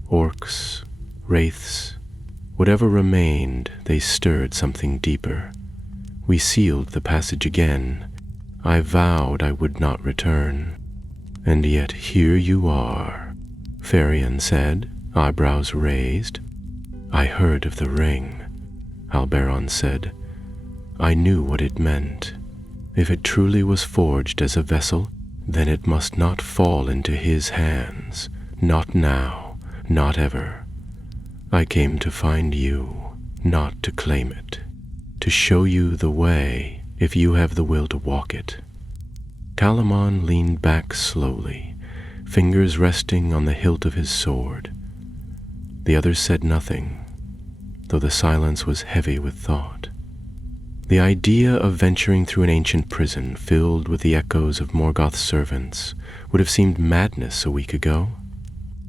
Orcs, wraiths, whatever remained, they stirred something deeper. We sealed the passage again. I vowed I would not return. And yet here you are," Ferion said, eyebrows raised. "I heard of the ring," Halbaron said. "I knew what it meant. If it truly was forged as a vessel, then it must not fall into his hands. Not now, not ever. I came to find you, not to claim it. To show you the way, if you have the will to walk it." Calimon leaned back slowly, fingers resting on the hilt of his sword. The others said nothing, though the silence was heavy with thought. The idea of venturing through an ancient prison filled with the echoes of Morgoth's servants would have seemed madness a week ago.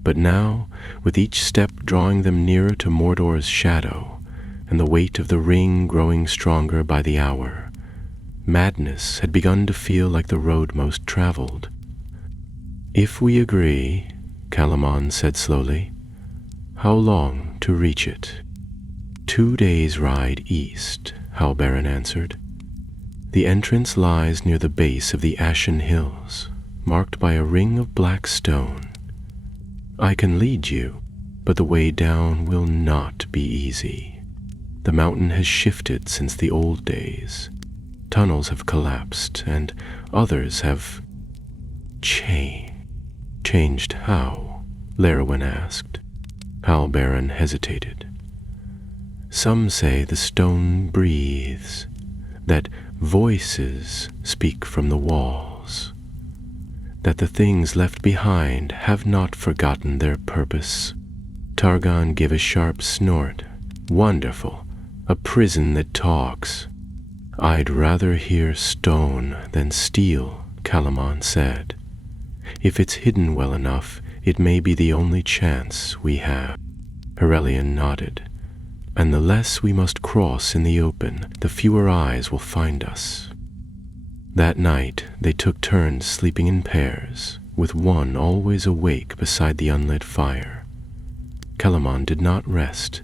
But now, with each step drawing them nearer to Mordor's shadow, and the weight of the ring growing stronger by the hour, madness had begun to feel like the road most traveled. "If we agree," Calamon said slowly, "how long to reach it?" 2 days' ride east, Halbaron answered. "The entrance lies near the base of the Ashen Hills, marked by a ring of black stone. I can lead you, but the way down will not be easy. The mountain has shifted since the old days. Tunnels have collapsed, and others have changed how?" Lerwin asked. Halbaron hesitated. "Some say the stone breathes, that voices speak from the walls, that the things left behind have not forgotten their purpose." Targon gave a sharp snort. "Wonderful, a prison that talks." "I'd rather hear stone than steel," Calamon said. "If it's hidden well enough, it may be the only chance we have." Silmarillion nodded. "And the less we must cross in the open, the fewer eyes will find us." That night they took turns sleeping in pairs, with one always awake beside the unlit fire. Calamon did not rest.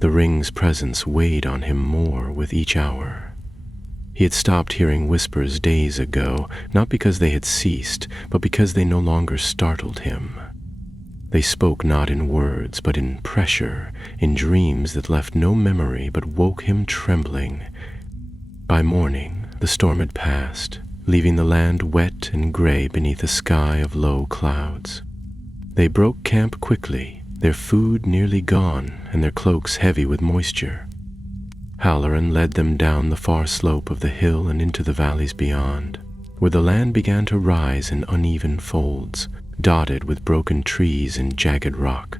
The ring's presence weighed on him more with each hour. He had stopped hearing whispers days ago, not because they had ceased, but because they no longer startled him. They spoke not in words, but in pressure, in dreams that left no memory but woke him trembling. By morning, the storm had passed, leaving the land wet and gray beneath a sky of low clouds. They broke camp quickly, their food nearly gone and their cloaks heavy with moisture. Halloran led them down the far slope of the hill and into the valleys beyond, where the land began to rise in uneven folds, dotted with broken trees and jagged rock.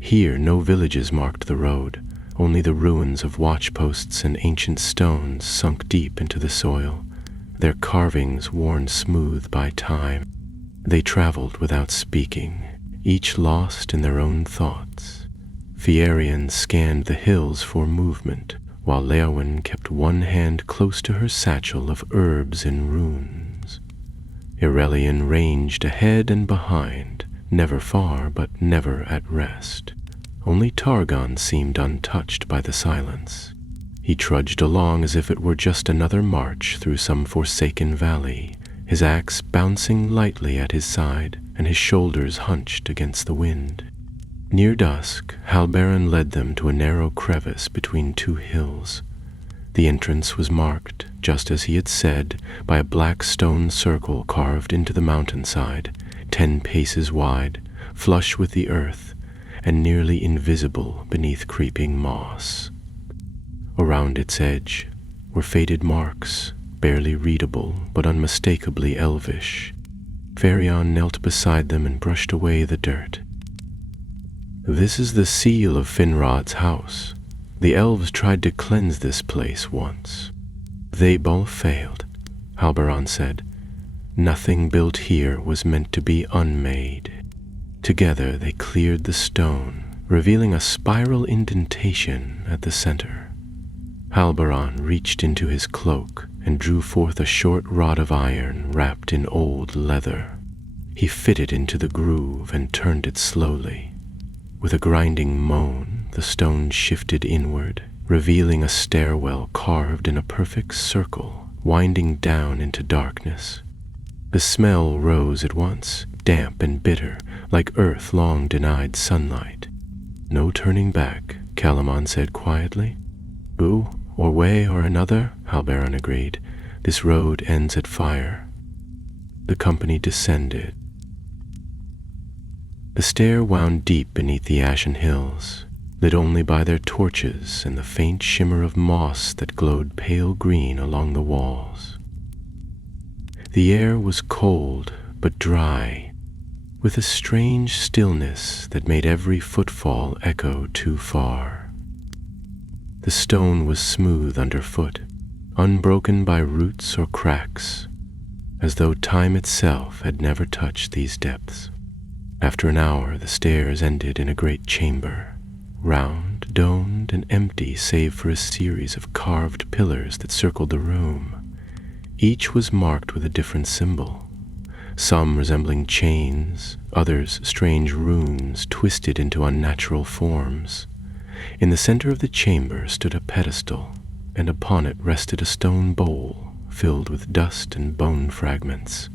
Here no villages marked the road, only the ruins of watchposts and ancient stones sunk deep into the soil, their carvings worn smooth by time. They traveled without speaking, each lost in their own thoughts. Fierian scanned the hills for movement, while Leowyn kept one hand close to her satchel of herbs and runes. Aurelian ranged ahead and behind, never far but never at rest. Only Targon seemed untouched by the silence. He trudged along as if it were just another march through some forsaken valley, his axe bouncing lightly at his side and his shoulders hunched against the wind. Near dusk, Halbaron led them to a narrow crevice between two hills. The entrance was marked, just as he had said, by a black stone circle carved into the mountainside, 10 paces wide, flush with the earth, and nearly invisible beneath creeping moss. Around its edge were faded marks, barely readable but unmistakably elvish. Ferion knelt beside them and brushed away the dirt. "This is the seal of Finrod's house. The elves tried to cleanse this place once. They both failed," Halbaron said. "Nothing built here was meant to be unmade." Together they cleared the stone, revealing a spiral indentation at the center. Halbaron reached into his cloak and drew forth a short rod of iron wrapped in old leather. He fit it into the groove and turned it slowly. With a grinding moan, the stone shifted inward, revealing a stairwell carved in a perfect circle, winding down into darkness. The smell rose at once, damp and bitter, like earth long denied sunlight. "No turning back," Calamon said quietly. "Who, or way or another," Halbaron agreed. "This road ends at fire." The company descended. The stair wound deep beneath the Ashen Hills, lit only by their torches and the faint shimmer of moss that glowed pale green along the walls. The air was cold but dry. with a strange stillness that made every footfall echo too far. The stone was smooth underfoot, unbroken by roots or cracks, as though time itself had never touched these depths. After an hour, the stairs ended in a great chamber, round, domed, and empty save for a series of carved pillars that circled the room. Each was marked with a different symbol, some resembling chains, others strange runes twisted into unnatural forms. In the center of the chamber stood a pedestal, and upon it rested a stone bowl filled with dust and bone fragments.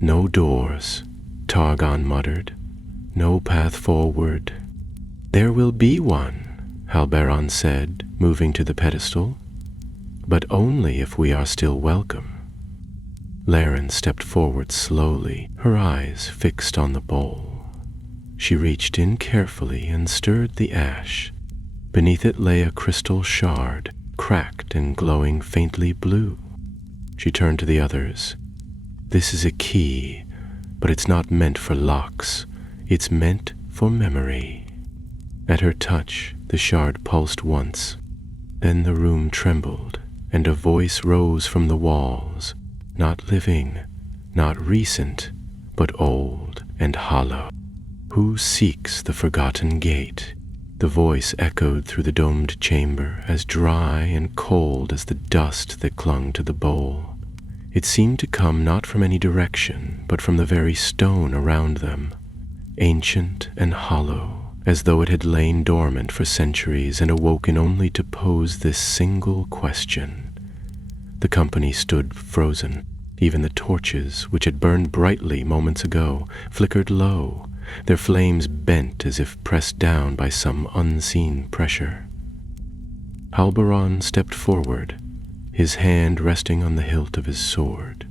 No doors, Targon muttered. No path forward. There will be one, Halberon said, moving to the pedestal, but only if we are still welcome. Laren stepped forward slowly, her eyes fixed on the bowl. She reached in carefully and stirred the ash. Beneath it lay a crystal shard, cracked and glowing faintly blue. She turned to the others. This is a key, but it's not meant for locks. It's meant for memory. At her touch, the shard pulsed once. Then the room trembled, and a voice rose from the walls, not living, not recent, but old and hollow. Who seeks the forgotten gate? The voice echoed through the domed chamber, as dry and cold as the dust that clung to the bowl. It seemed to come not from any direction, but from the very stone around them, ancient and hollow, as though it had lain dormant for centuries and awoken only to pose this single question. The company stood frozen. Even the torches, which had burned brightly moments ago, flickered low, their flames bent as if pressed down by some unseen pressure. Halberon stepped forward, his hand resting on the hilt of his sword.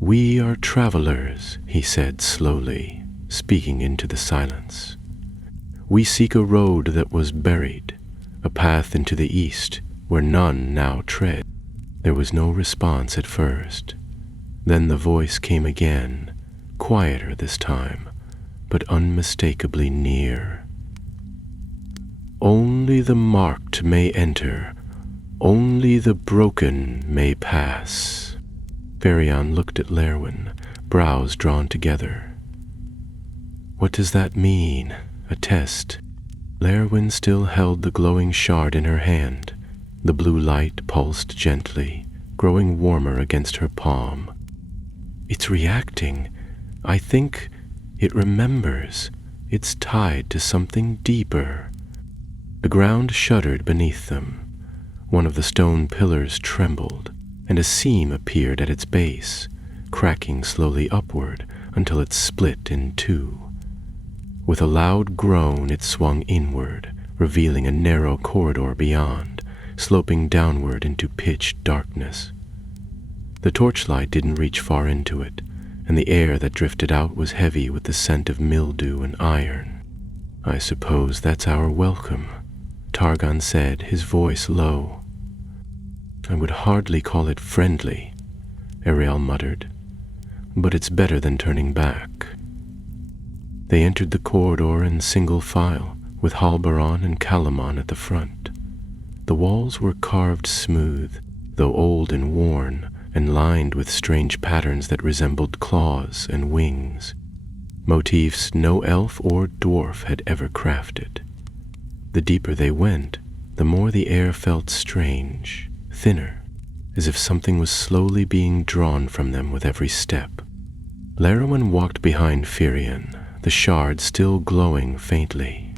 "We are travelers," he said slowly, speaking into the silence. "We seek a road that was buried, a path into the east where none now tread." There was no response at first. Then the voice came again, quieter this time, but unmistakably near. "Only the marked may enter, only the broken may pass." Ferion looked at Lerwin, brows drawn together. "What does that mean? A test?" Lerwin still held the glowing shard in her hand. The blue light pulsed gently, growing warmer against her palm. "It's reacting. I think it remembers. It's tied to something deeper." The ground shuddered beneath them. One of the stone pillars trembled, and a seam appeared at its base, cracking slowly upward until it split in two. With a loud groan it swung inward, revealing a narrow corridor beyond, sloping downward into pitch darkness. The torchlight didn't reach far into it, and the air that drifted out was heavy with the scent of mildew and iron. "I suppose that's our welcome," Targon said, his voice low. "I would hardly call it friendly," Ariel muttered, "but it's better than turning back." They entered the corridor in single file, with Halberon and Calamon at the front. The walls were carved smooth, though old and worn, and lined with strange patterns that resembled claws and wings, motifs no elf or dwarf had ever crafted. The deeper they went, the more the air felt strange, thinner, as if something was slowly being drawn from them with every step. Lerwin walked behind Firion, the shard still glowing faintly.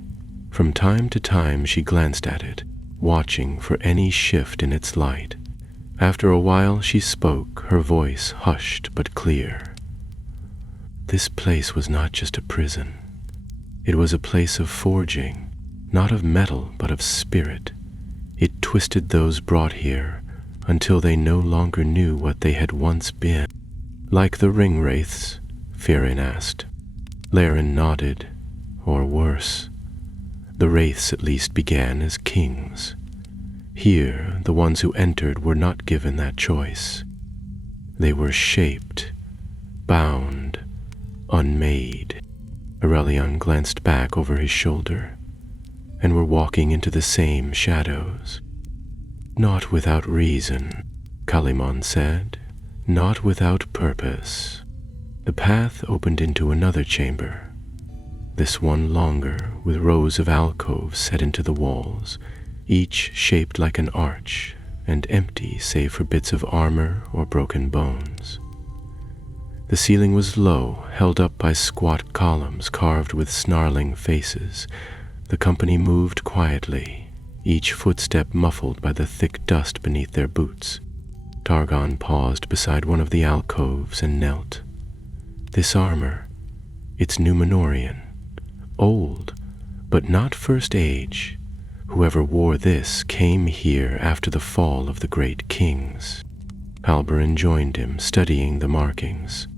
From time to time she glanced at it, watching for any shift in its light. After a while she spoke, her voice hushed but clear. "This place was not just a prison. It was a place of forging, not of metal but of spirit. It twisted those brought here until they no longer knew what they had once been." "Like the ring wraiths?" Firion asked. Laren nodded. "Or worse. The wraiths at least began as kings. Here, the ones who entered were not given that choice. They were shaped, bound, unmade." Aurelion glanced back over his shoulder, and were walking into the same shadows. "Not without reason," Calimon said, "not without purpose." The path opened into another chamber, this one longer, with rows of alcoves set into the walls, each shaped like an arch, and empty save for bits of armor or broken bones. The ceiling was low, held up by squat columns carved with snarling faces. The company moved quietly, each footstep muffled by the thick dust beneath their boots. Targon paused beside one of the alcoves and knelt. This armor, it's Númenórean, old, but not first age. Whoever wore this came here after the fall of the great kings. Halberin joined him, studying the markings.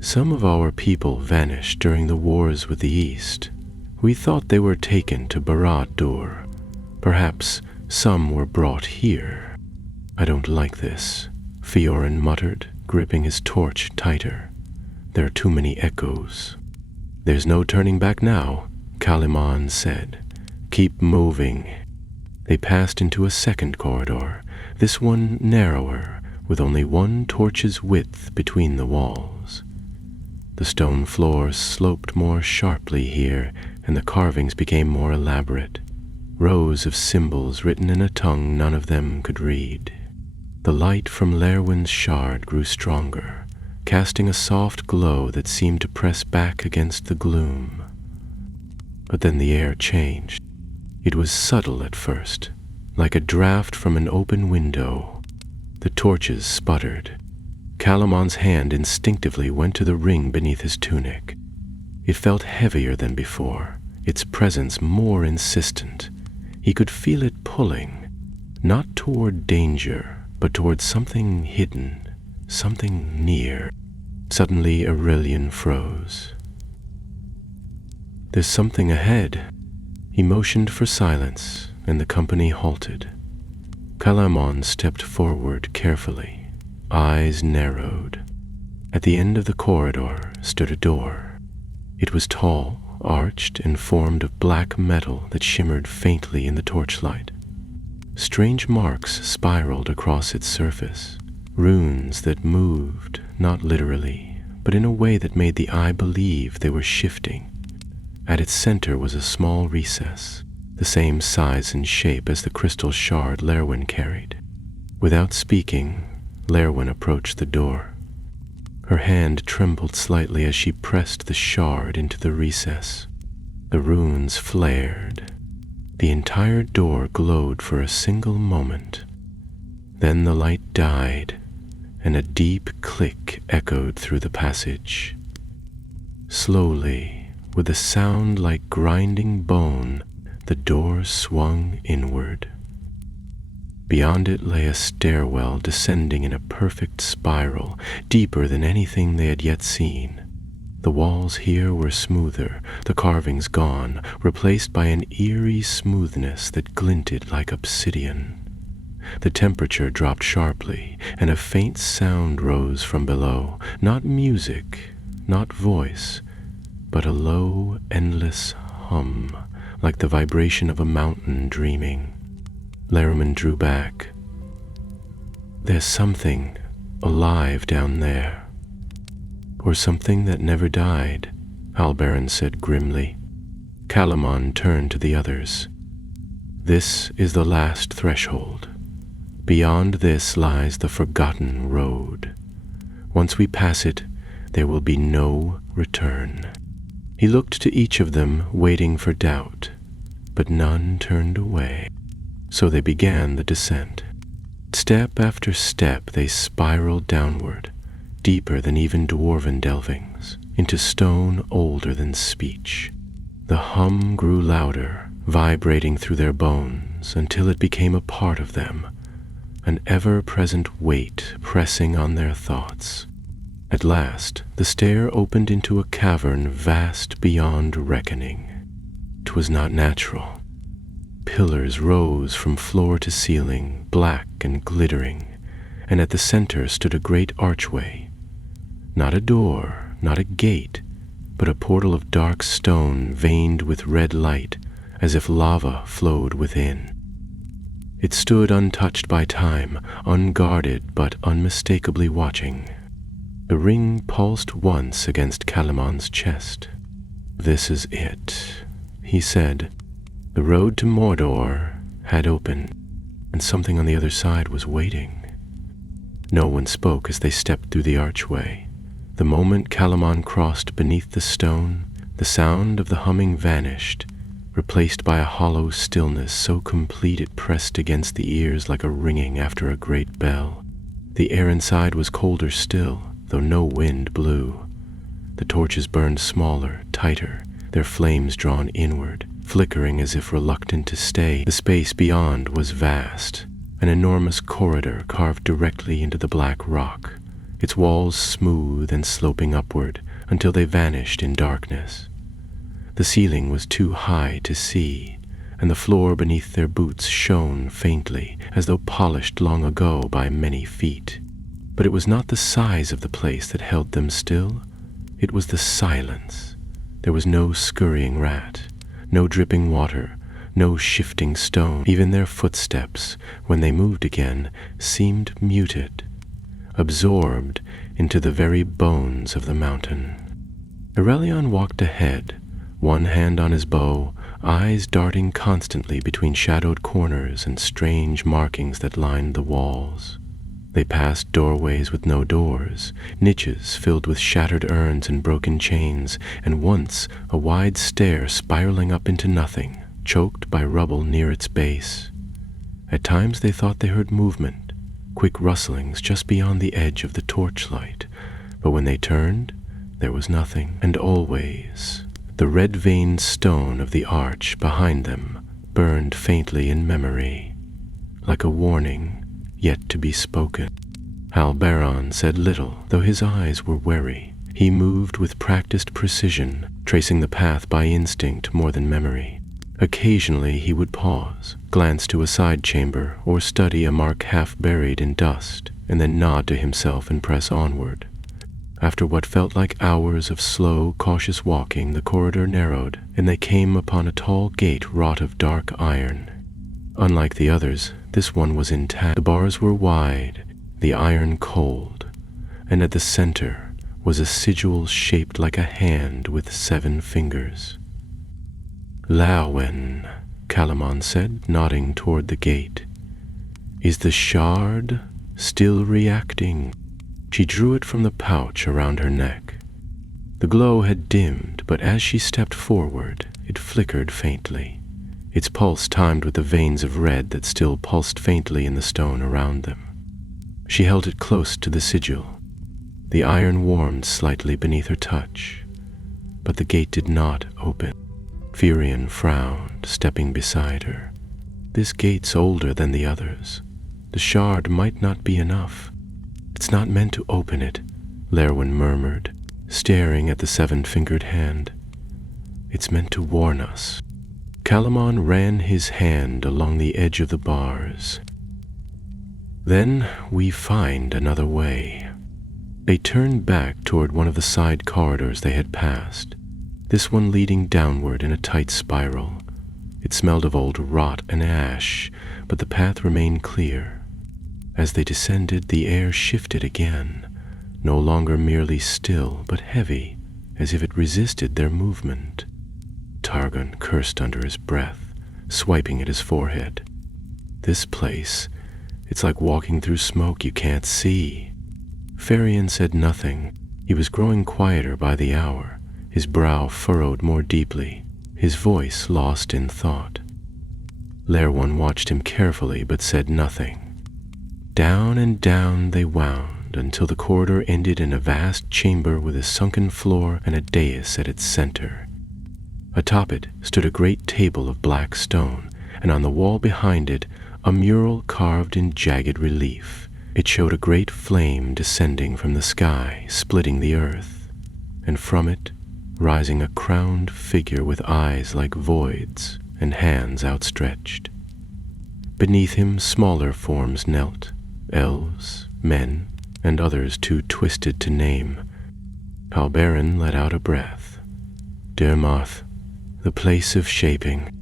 "Some of our people vanished during the wars with the East. We thought they were taken to Barad-dûr. Perhaps some were brought here." "I don't like this," Fiorin muttered, gripping his torch tighter. "There are too many echoes." "There's no turning back now," Calimon said. "Keep moving." They passed into a second corridor, this one narrower, with only one torch's width between the walls. The stone floors sloped more sharply here, and the carvings became more elaborate. Rows of symbols written in a tongue none of them could read. The light from Lerwin's shard grew stronger, casting a soft glow that seemed to press back against the gloom. But then the air changed. It was subtle at first, like a draft from an open window. The torches sputtered. Calimon's hand instinctively went to the ring beneath his tunic. It felt heavier than before, its presence more insistent. He could feel it pulling, not toward danger, but toward something hidden, something near. Suddenly Aurelion froze. "There's something ahead." He motioned for silence, and the company halted. Calimon stepped forward carefully, eyes narrowed. At the end of the corridor stood a door. It was tall, arched, and formed of black metal that shimmered faintly in the torchlight. Strange marks spiraled across its surface, runes that moved, not literally, but in a way that made the eye believe they were shifting. At its center was a small recess, the same size and shape as the crystal shard Lerwin carried. Without speaking, Lerwin approached the door. Her hand trembled slightly as she pressed the shard into the recess. The runes flared. The entire door glowed for a single moment. Then the light died, and a deep click echoed through the passage. Slowly, with a sound like grinding bone, the door swung inward. Beyond it lay a stairwell descending in a perfect spiral, deeper than anything they had yet seen. The walls here were smoother, the carvings gone, replaced by an eerie smoothness that glinted like obsidian. The temperature dropped sharply, and a faint sound rose from below, not music, not voice, but a low, endless hum, like the vibration of a mountain dreaming. Lerman drew back. "There's something alive down there." "Or something that never died," Halberin said grimly. Calimon turned to the others. "This is the last threshold. Beyond this lies the forgotten road. Once we pass it, there will be no return." He looked to each of them, waiting for doubt, but none turned away. So they began the descent. Step after step they spiraled downward, deeper than even dwarven delvings, into stone older than speech. The hum grew louder, vibrating through their bones until it became a part of them, an ever-present weight pressing on their thoughts. At last, the stair opened into a cavern vast beyond reckoning. 'Twas not natural. Pillars rose from floor to ceiling, black and glittering, and at the center stood a great archway. Not a door, not a gate, but a portal of dark stone veined with red light, as if lava flowed within. It stood untouched by time, unguarded but unmistakably watching. The ring pulsed once against Calamon's chest. "This is it," he said. The road to Mordor had opened, and something on the other side was waiting. No one spoke as they stepped through the archway. The moment Calamon crossed beneath the stone, the sound of the humming vanished, replaced by a hollow stillness so complete it pressed against the ears like a ringing after a great bell. The air inside was colder still, though no wind blew. The torches burned smaller, tighter, their flames drawn inward, flickering as if reluctant to stay. The space beyond was vast, an enormous corridor carved directly into the black rock, its walls smooth and sloping upward until they vanished in darkness. The ceiling was too high to see, and the floor beneath their boots shone faintly, as though polished long ago by many feet. But it was not the size of the place that held them still. It was the silence. There was no scurrying rat, no dripping water, no shifting stone. Even their footsteps, when they moved again, seemed muted, absorbed into the very bones of the mountain. Aurelion walked ahead, one hand on his bow, eyes darting constantly between shadowed corners and strange markings that lined the walls. They passed doorways with no doors, niches filled with shattered urns and broken chains, and once a wide stair spiraling up into nothing, choked by rubble near its base. At times they thought they heard movement, quick rustlings just beyond the edge of the torchlight, but when they turned, there was nothing, and always the red-veined stone of the arch behind them burned faintly in memory, like a warning yet to be spoken. Halberon said little, though his eyes were wary. He moved with practiced precision, tracing the path by instinct more than memory. Occasionally he would pause, glance to a side chamber, or study a mark half buried in dust, and then nod to himself and press onward. After what felt like hours of slow, cautious walking, the corridor narrowed, and they came upon a tall gate wrought of dark iron. Unlike the others, this one was intact. The bars were wide, the iron cold, and at the center was a sigil shaped like a hand with 7 fingers. "Lawen," Calamon said, nodding toward the gate. "Is the shard still reacting?" She drew it from the pouch around her neck. The glow had dimmed, but as she stepped forward, it flickered faintly, its pulse timed with the veins of red that still pulsed faintly in the stone around them. She held it close to the sigil. The iron warmed slightly beneath her touch, but the gate did not open. Firion frowned, stepping beside her. "This gate's older than the others. The shard might not be enough." "It's not meant to open it," Lerwin murmured, staring at the 7-fingered hand. "It's meant to warn us." Calamon ran his hand along the edge of the bars. "Then we find another way." They turned back toward one of the side corridors they had passed, this one leading downward in a tight spiral. It smelled of old rot and ash, but the path remained clear. As they descended, the air shifted again, no longer merely still, but heavy, as if it resisted their movement. Targon cursed under his breath, swiping at his forehead. "This place, it's like walking through smoke you can't see." Firion said nothing. He was growing quieter by the hour, his brow furrowed more deeply, his voice lost in thought. Lerwin watched him carefully but said nothing. Down and down they wound until the corridor ended in a vast chamber with a sunken floor and a dais at its center. Atop it stood a great table of black stone, and on the wall behind it a mural carved in jagged relief. It showed a great flame descending from the sky, splitting the earth, and from it rising a crowned figure with eyes like voids and hands outstretched. Beneath him smaller forms knelt, elves, men, and others too twisted to name. Halberon let out a breath. Dermoth, the place of shaping.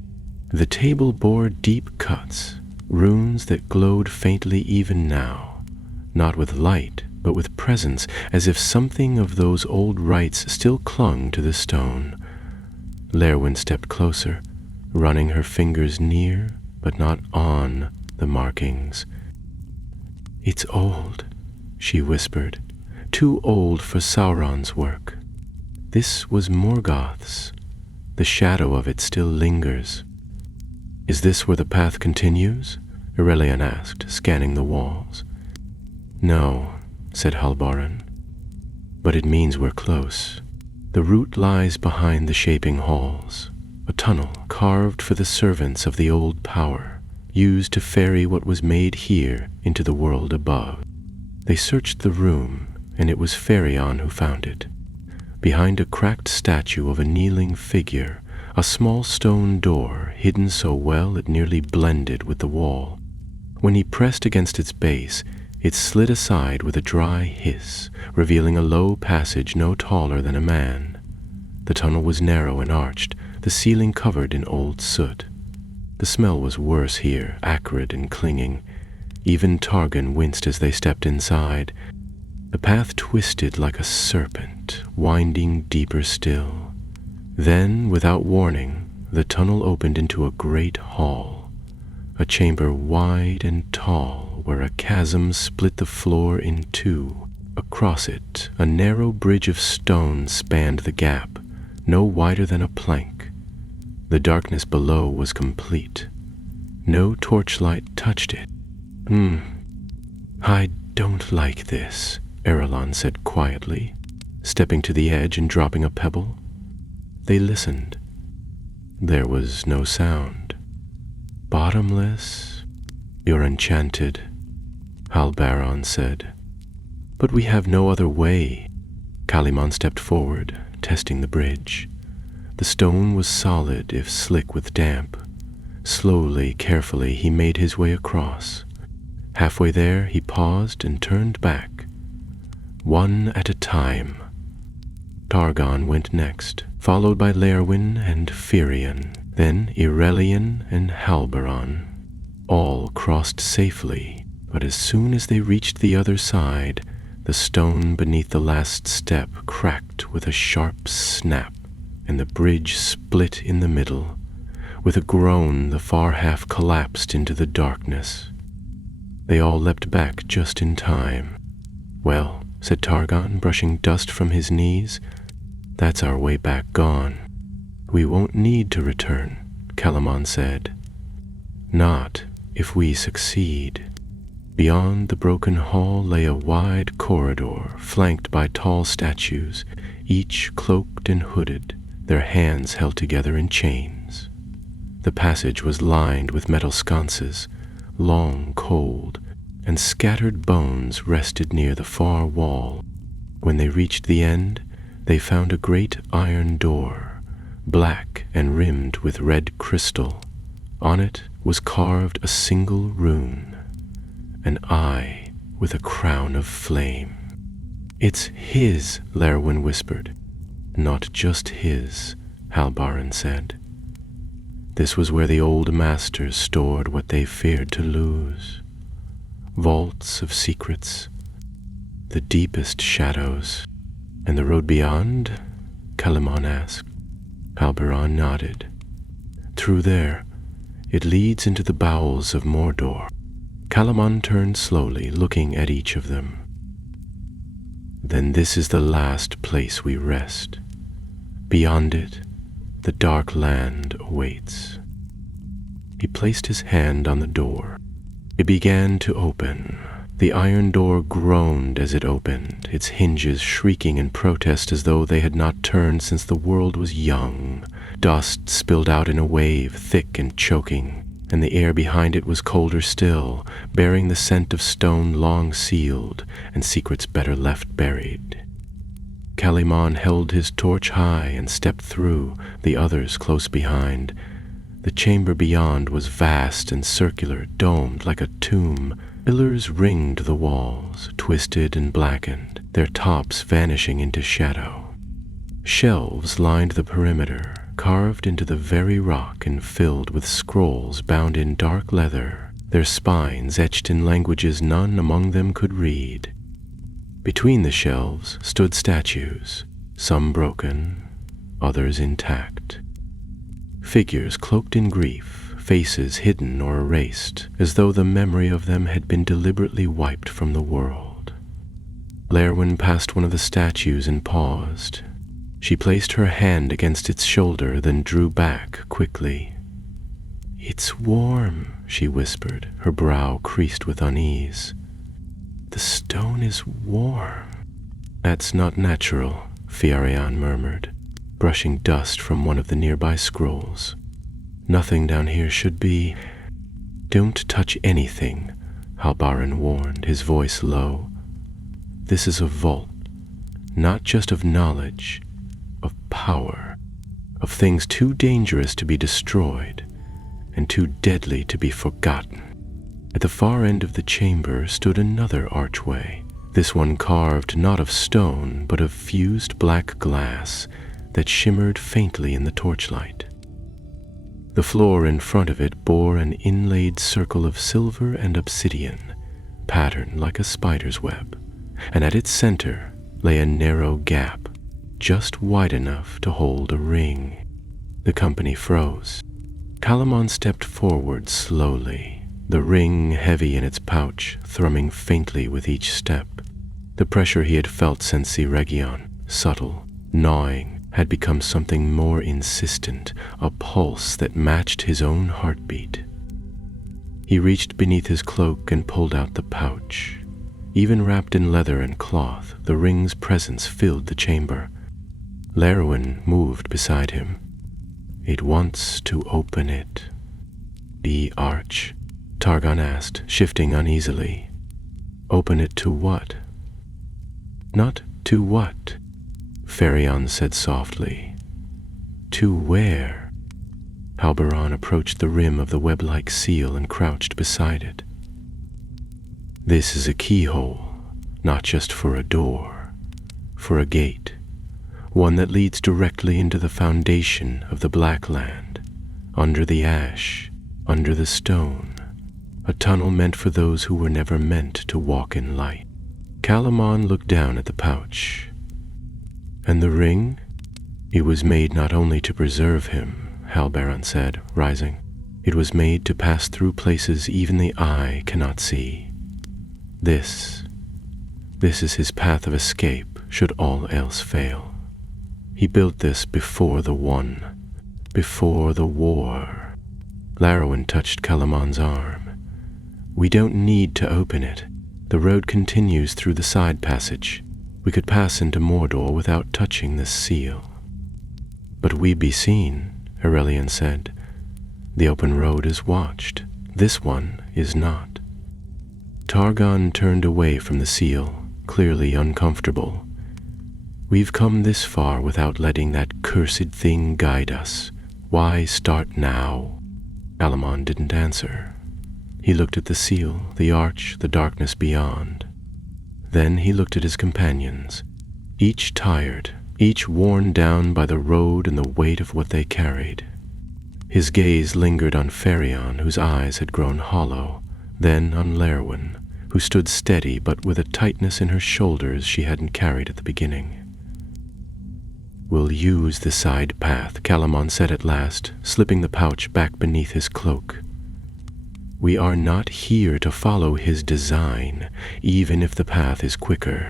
The table bore deep cuts, runes that glowed faintly even now, not with light, but with presence, as if something of those old rites still clung to the stone. Lerwin stepped closer, running her fingers near, but not on, the markings. "It's old," she whispered, "too old for Sauron's work. This was Morgoth's. The shadow of it still lingers." "Is this where the path continues?" Aurelian asked, scanning the walls. "No," said Halbaran, "but it means we're close. The route lies behind the shaping halls, a tunnel carved for the servants of the old power, used to ferry what was made here into the world above. They searched the room, and it was Ferion who found it. Behind a cracked statue of a kneeling figure, a small stone door hidden so well it nearly blended with the wall. When he pressed against its base, it slid aside with a dry hiss, revealing a low passage no taller than a man. The tunnel was narrow and arched, the ceiling covered in old soot. The smell was worse here, acrid and clinging. Even Targon winced as they stepped inside. The path twisted like a serpent, winding deeper still. Then, without warning, the tunnel opened into a great hall, a chamber wide and tall, where a chasm split the floor in two. Across it, a narrow bridge of stone spanned the gap, no wider than a plank. The darkness below was complete. No torchlight touched it. "I don't like this," Erelon said quietly, stepping to the edge and dropping a pebble. They listened. There was no sound. "Bottomless? You're enchanted," Halbaran said. "But we have no other way." Calimon stepped forward, testing the bridge. The stone was solid if slick with damp. Slowly, carefully, he made his way across. Halfway there, he paused and turned back. One at a time. Targon went next, followed by Lerwin and Firion, then Irelion and Halbaran. All crossed safely, but as soon as they reached the other side, the stone beneath the last step cracked with a sharp snap, and the bridge split in the middle. With a groan, the far half collapsed into the darkness. They all leapt back just in time. "Well," said Targon, brushing dust from his knees, "that's our way back gone." "We won't need to return," Calimon said. "Not if we succeed." Beyond the broken hall lay a wide corridor flanked by tall statues, each cloaked and hooded, their hands held together in chains. The passage was lined with metal sconces, long, cold, and scattered bones rested near the far wall. When they reached the end, they found a great iron door, black and rimmed with red crystal. On it was carved a single rune, an eye with a crown of flame. "It's his," Lerwin whispered. "Not just his," Halbaran said. This was where the old masters stored what they feared to lose. Vaults of secrets, the deepest shadows. "And the road beyond?" Calimon asked. Halbaran nodded. "Through there. It leads into the bowels of Mordor." Calimon turned slowly, looking at each of them. "Then this is the last place we rest. Beyond it, the dark land awaits." He placed his hand on the door. It began to open. The iron door groaned as it opened, its hinges shrieking in protest as though they had not turned since the world was young. Dust spilled out in a wave, thick and choking, and the air behind it was colder still, bearing the scent of stone long sealed and secrets better left buried. Calimon held his torch high and stepped through, the others close behind. The chamber beyond was vast and circular, domed like a tomb. Pillars ringed the walls, twisted and blackened, their tops vanishing into shadow. Shelves lined the perimeter, carved into the very rock and filled with scrolls bound in dark leather, their spines etched in languages none among them could read. Between the shelves stood statues, some broken, others intact. Figures cloaked in grief, faces hidden or erased, as though the memory of them had been deliberately wiped from the world. Lerwin passed one of the statues and paused. She placed her hand against its shoulder, then drew back quickly. "It's warm," she whispered, her brow creased with unease. "The stone is warm." "That's not natural," Fiarian murmured, brushing dust from one of the nearby scrolls. "Nothing down here should be." "Don't touch anything," Halbaran warned, his voice low. "This is a vault, not just of knowledge, of power, of things too dangerous to be destroyed and too deadly to be forgotten." At the far end of the chamber stood another archway, this one carved not of stone but of fused black glass that shimmered faintly in the torchlight. The floor in front of it bore an inlaid circle of silver and obsidian, patterned like a spider's web, and at its center lay a narrow gap, just wide enough to hold a ring. The company froze. Calamon stepped forward slowly, the ring heavy in its pouch, thrumming faintly with each step. The pressure he had felt since Region, subtle, gnawing, had become something more insistent, a pulse that matched his own heartbeat. He reached beneath his cloak and pulled out the pouch. Even wrapped in leather and cloth, the ring's presence filled the chamber. Lerwin moved beside him. "It wants to open it." "The arch?" Targon asked, shifting uneasily. "Open it to what?" "Not to what," Ferion said softly. "To where?" Halbaran approached the rim of the web-like seal and crouched beside it. "This is a keyhole, not just for a door, for a gate. One that leads directly into the foundation of the Black Land, under the ash, under the stone, a tunnel meant for those who were never meant to walk in light." Calamon looked down at the pouch. "And the ring? It was made not only to preserve him," Halbaran said, rising. "It was made to pass through places even the eye cannot see. This is his path of escape should all else fail. He built this before the One, before the war." Lerwin touched Calamon's arm. "We don't need to open it. The road continues through the side passage. We could pass into Mordor without touching this seal." "But we be seen," Aurelian said. "The open road is watched. This one is not." Targon turned away from the seal, clearly uncomfortable. "We've come this far without letting that cursed thing guide us. Why start now?" Calamon didn't answer. He looked at the seal, the arch, the darkness beyond. Then he looked at his companions, each tired, each worn down by the road and the weight of what they carried. His gaze lingered on Ferion, whose eyes had grown hollow, then on Lerwin, who stood steady but with a tightness in her shoulders she hadn't carried at the beginning. "We'll use the side path," Calamon said at last, slipping the pouch back beneath his cloak. "We are not here to follow his design, even if the path is quicker."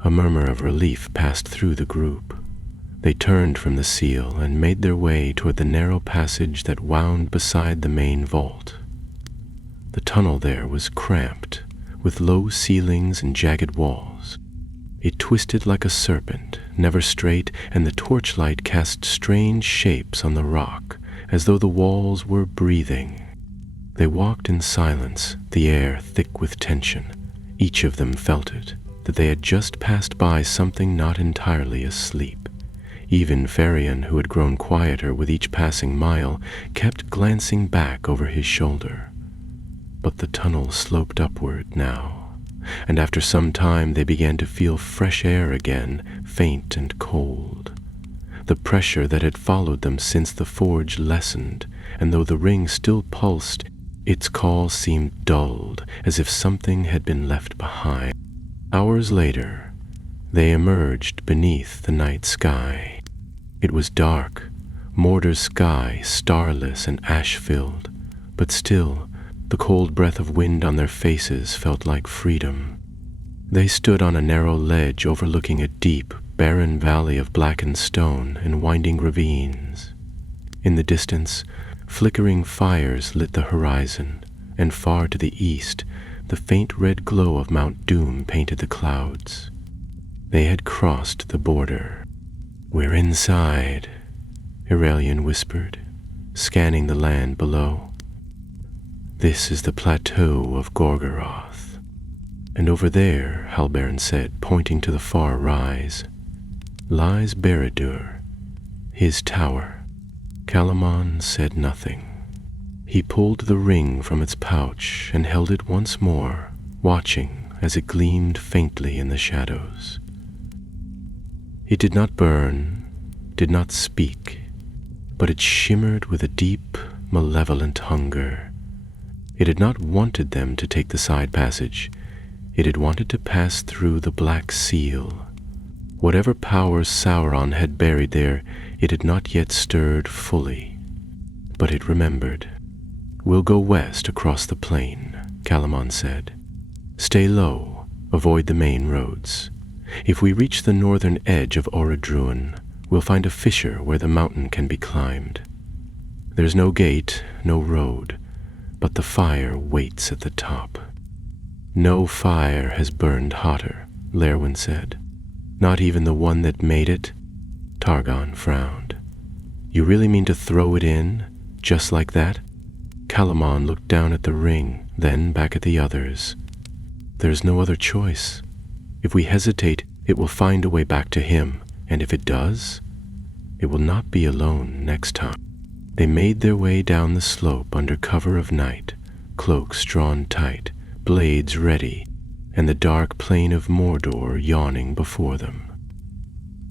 A murmur of relief passed through the group. They turned from the seal and made their way toward the narrow passage that wound beside the main vault. The tunnel there was cramped, with low ceilings and jagged walls. It twisted like a serpent, never straight, and the torchlight cast strange shapes on the rock, as though the walls were breathing. They walked in silence, the air thick with tension. Each of them felt it, that they had just passed by something not entirely asleep. Even Ferion, who had grown quieter with each passing mile, kept glancing back over his shoulder. But the tunnel sloped upward now, and after some time they began to feel fresh air again, faint and cold. the pressure that had followed them since the forge lessened, and though the ring still pulsed, its call seemed dulled, as if something had been left behind. Hours later, they emerged beneath the night sky. It was dark, Mordor's sky starless and ash-filled, but still, the cold breath of wind on their faces felt like freedom. They stood on a narrow ledge overlooking a deep, barren valley of blackened stone and winding ravines. In the distance, flickering fires lit the horizon, and far to the east, the faint red glow of Mount Doom painted the clouds. They had crossed the border. "We're inside," Aurelian whispered, scanning the land below. "This is the plateau of Gorgoroth. And over there," Halbarn said, pointing to the far rise, "lies Barad-dûr, his tower." Calamon said nothing. He pulled the ring from its pouch and held it once more, watching as it gleamed faintly in the shadows. It did not burn, did not speak, but it shimmered with a deep, malevolent hunger. It had not wanted them to take the side passage. It had wanted to pass through the Black Seal. Whatever powers Sauron had buried there, it had not yet stirred fully. But it remembered. "We'll go west across the plain," Calamon said. "Stay low, avoid the main roads. If we reach the northern edge of Orodruin, we'll find a fissure where the mountain can be climbed. There's no gate, no road, but the fire waits at the top." "No fire has burned hotter," Lerwin said. "Not even the one that made it?" Targon frowned. "You really mean to throw it in, just like that?" Calamon looked down at the ring, then back at the others. "There's no other choice. If we hesitate, it will find a way back to him, and if it does, it will not be alone next time." They made their way down the slope under cover of night, cloaks drawn tight, blades ready, and the dark plain of Mordor yawning before them.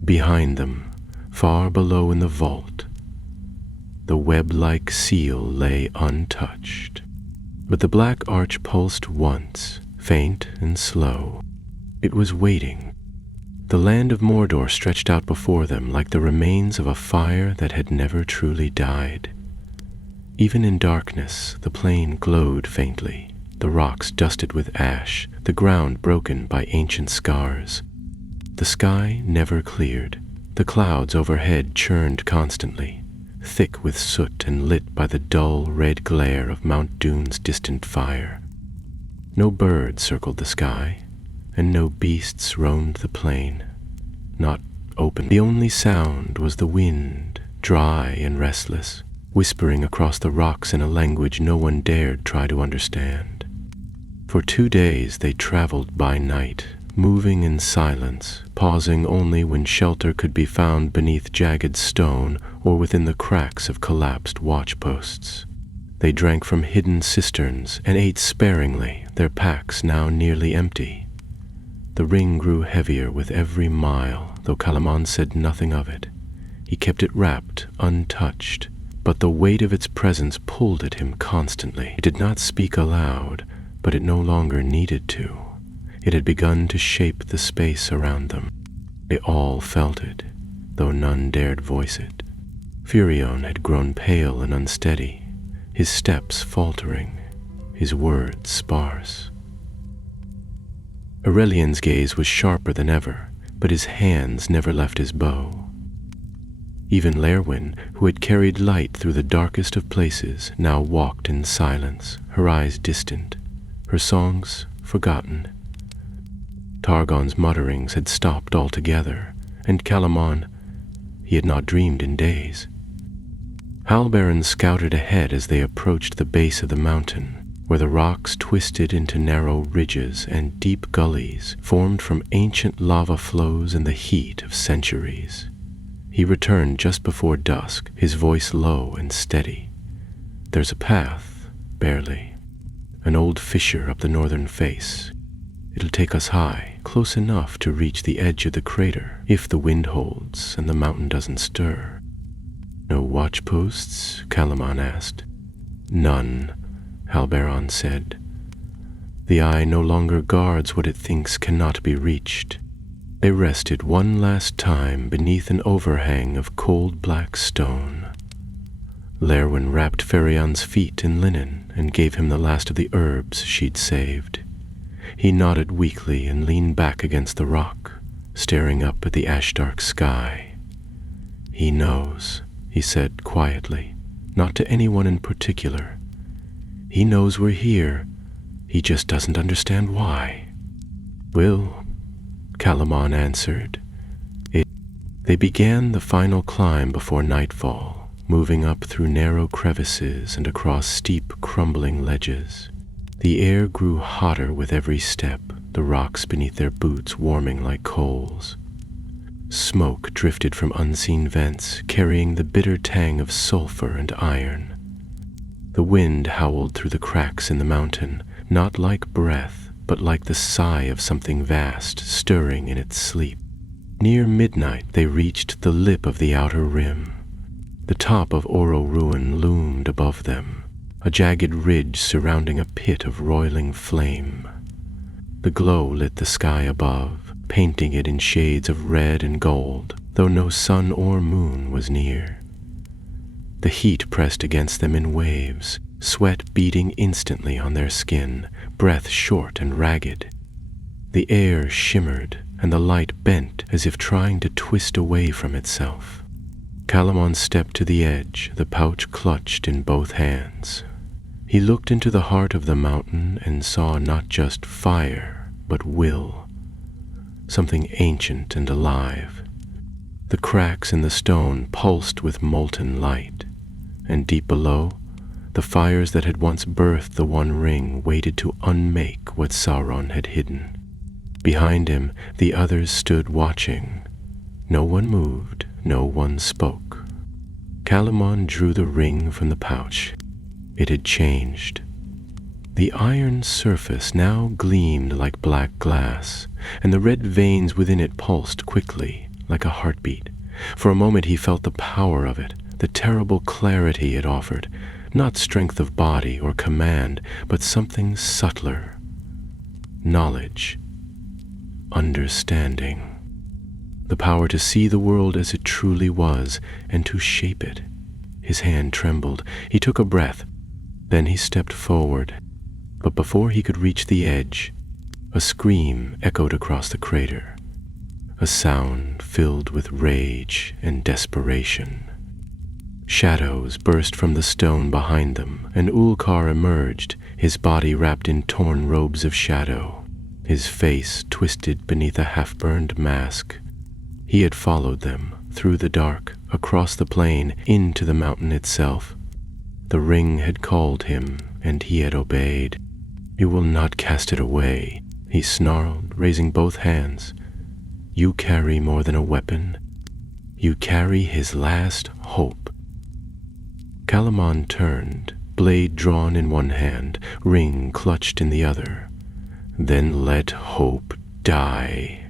Behind them, far below in the vault, the web-like seal lay untouched. But the black arch pulsed once, faint and slow. It was waiting. The land of Mordor stretched out before them like the remains of a fire that had never truly died. Even in darkness, the plain glowed faintly, the rocks dusted with ash, the ground broken by ancient scars. The sky never cleared. The clouds overhead churned constantly, thick with soot and lit by the dull red glare of Mount Doom's distant fire. No birds circled the sky, and no beasts roamed the plain, not open. The only sound was the wind, dry and restless, whispering across the rocks in a language no one dared try to understand. For 2 days they traveled by night, moving in silence, pausing only when shelter could be found beneath jagged stone or within the cracks of collapsed watchposts. They drank from hidden cisterns and ate sparingly, their packs now nearly empty. The ring grew heavier with every mile, though Calamon said nothing of it. He kept it wrapped, untouched, but the weight of its presence pulled at him constantly. It did not speak aloud, but it no longer needed to. It had begun to shape the space around them. They all felt it, though none dared voice it. Furion had grown pale and unsteady, his steps faltering, his words sparse. Aurelian's gaze was sharper than ever, but his hands never left his bow. Even Lerwin, who had carried light through the darkest of places, now walked in silence, her eyes distant, her songs forgotten. Targon's mutterings had stopped altogether, and Calamon, he had not dreamed in days. Halbarn scouted ahead as they approached the base of the mountain, where the rocks twisted into narrow ridges and deep gullies formed from ancient lava flows in the heat of centuries. He returned just before dusk, his voice low and steady. "There's a path, barely. An old fissure up the northern face. It'll take us high, close enough to reach the edge of the crater, if the wind holds and the mountain doesn't stir." "No watchposts?" Calamon asked. "None," Halberon said. "The eye no longer guards what it thinks cannot be reached." They rested one last time beneath an overhang of cold black stone. Lerwin wrapped Ferion's feet in linen and gave him the last of the herbs she'd saved. He nodded weakly and leaned back against the rock, staring up at the ash-dark sky. "He knows," he said quietly, not to anyone in particular. "He knows we're here. He just doesn't understand why." "Will," Calamon answered. They began the final climb before nightfall, moving up through narrow crevices and across steep, crumbling ledges. The air grew hotter with every step, the rocks beneath their boots warming like coals. Smoke drifted from unseen vents, carrying the bitter tang of sulfur and iron. The wind howled through the cracks in the mountain, not like breath, but like the sigh of something vast stirring in its sleep. Near midnight they reached the lip of the outer rim. The top of Oro Ruin loomed above them, a jagged ridge surrounding a pit of roiling flame. The glow lit the sky above, painting it in shades of red and gold, though no sun or moon was near. The heat pressed against them in waves, sweat beading instantly on their skin, breath short and ragged. The air shimmered, and the light bent as if trying to twist away from itself. Calamon stepped to the edge, the pouch clutched in both hands. He looked into the heart of the mountain and saw not just fire, but will. Something ancient and alive. The cracks in the stone pulsed with molten light, and deep below, the fires that had once birthed the One Ring waited to unmake what Sauron had hidden. Behind him, the others stood watching. No one moved, no one spoke. Calamon drew the ring from the pouch. It had changed. The iron surface now gleamed like black glass, and the red veins within it pulsed quickly, like a heartbeat. For a moment he felt the power of it, the terrible clarity it offered, not strength of body or command, but something subtler. Knowledge. Understanding. The power to see the world as it truly was, and to shape it. His hand trembled. He took a breath. Then he stepped forward. But before he could reach the edge, a scream echoed across the crater. A sound filled with rage and desperation. Shadows burst from the stone behind them, and Ulkar emerged, his body wrapped in torn robes of shadow, his face twisted beneath a half-burned mask. He had followed them, through the dark, across the plain, into the mountain itself. The ring had called him, and he had obeyed. "You will not cast it away," he snarled, raising both hands. "You carry more than a weapon. You carry his last hope." Calamon turned, blade drawn in one hand, ring clutched in the other. "Then let hope die."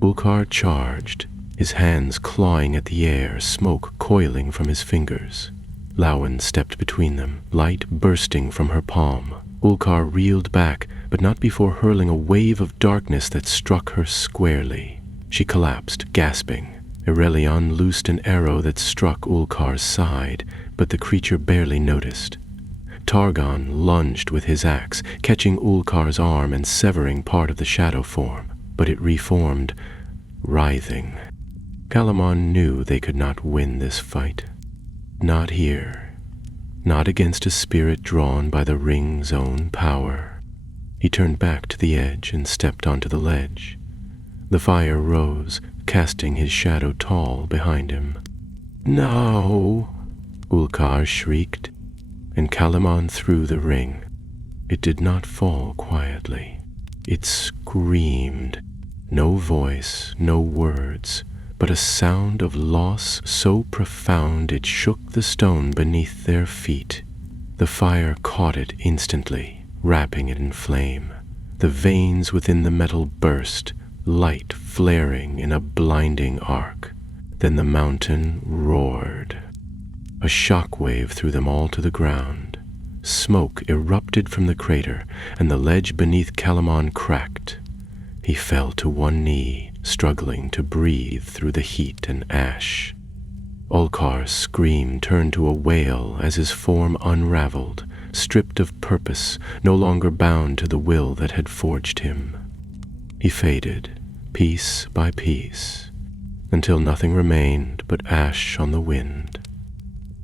Ulkar charged, his hands clawing at the air, smoke coiling from his fingers. Lowen stepped between them, light bursting from her palm. Ulkar reeled back, but not before hurling a wave of darkness that struck her squarely. She collapsed, gasping. Aurelion loosed an arrow that struck Ulkar's side, but the creature barely noticed. Targon lunged with his axe, catching Ulkar's arm and severing part of the shadow form, but it reformed, writhing. Calamon knew they could not win this fight. Not here. Not against a spirit drawn by the ring's own power. He turned back to the edge and stepped onto the ledge. The fire rose, casting his shadow tall behind him. "No!" Ulkar shrieked, and Calamon threw the ring. It did not fall quietly. It screamed. No voice, no words, but a sound of loss so profound it shook the stone beneath their feet. The fire caught it instantly, wrapping it in flame. The veins within the metal burst, light flaring in a blinding arc. Then the mountain roared. A shock wave threw them all to the ground. Smoke erupted from the crater, and the ledge beneath Calamon cracked. He fell to one knee, struggling to breathe through the heat and ash. Ulkar's scream turned to a wail as his form unraveled, stripped of purpose, no longer bound to the will that had forged him. He faded, piece by piece, until nothing remained but ash on the wind.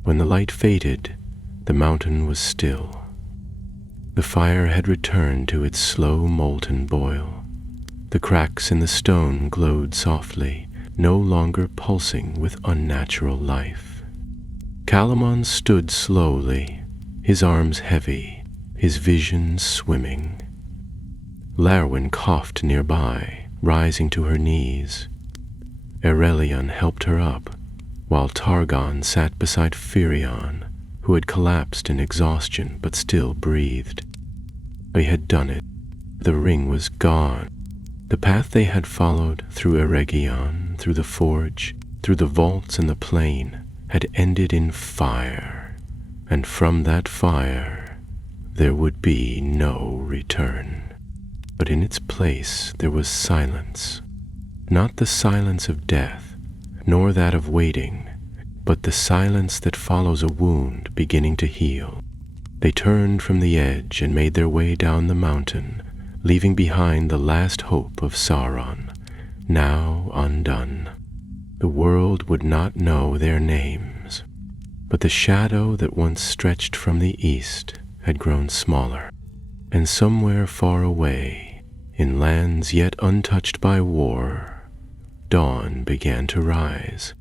When the light faded, the mountain was still. The fire had returned to its slow molten boil. The cracks in the stone glowed softly, no longer pulsing with unnatural life. Calamon stood slowly, his arms heavy, his vision swimming. Larwen coughed nearby, rising to her knees. Aurelion helped her up, while Targon sat beside Firion, who had collapsed in exhaustion but still breathed. They had done it. The ring was gone. The path they had followed through Eregion, through the forge, through the vaults and the plain, had ended in fire, and from that fire there would be no return. But in its place there was silence, not the silence of death, nor that of waiting, but the silence that follows a wound beginning to heal. They turned from the edge and made their way down the mountain, leaving behind the last hope of Sauron, now undone. The world would not know their names, but the shadow that once stretched from the east had grown smaller, and somewhere far away, in lands yet untouched by war, dawn began to rise.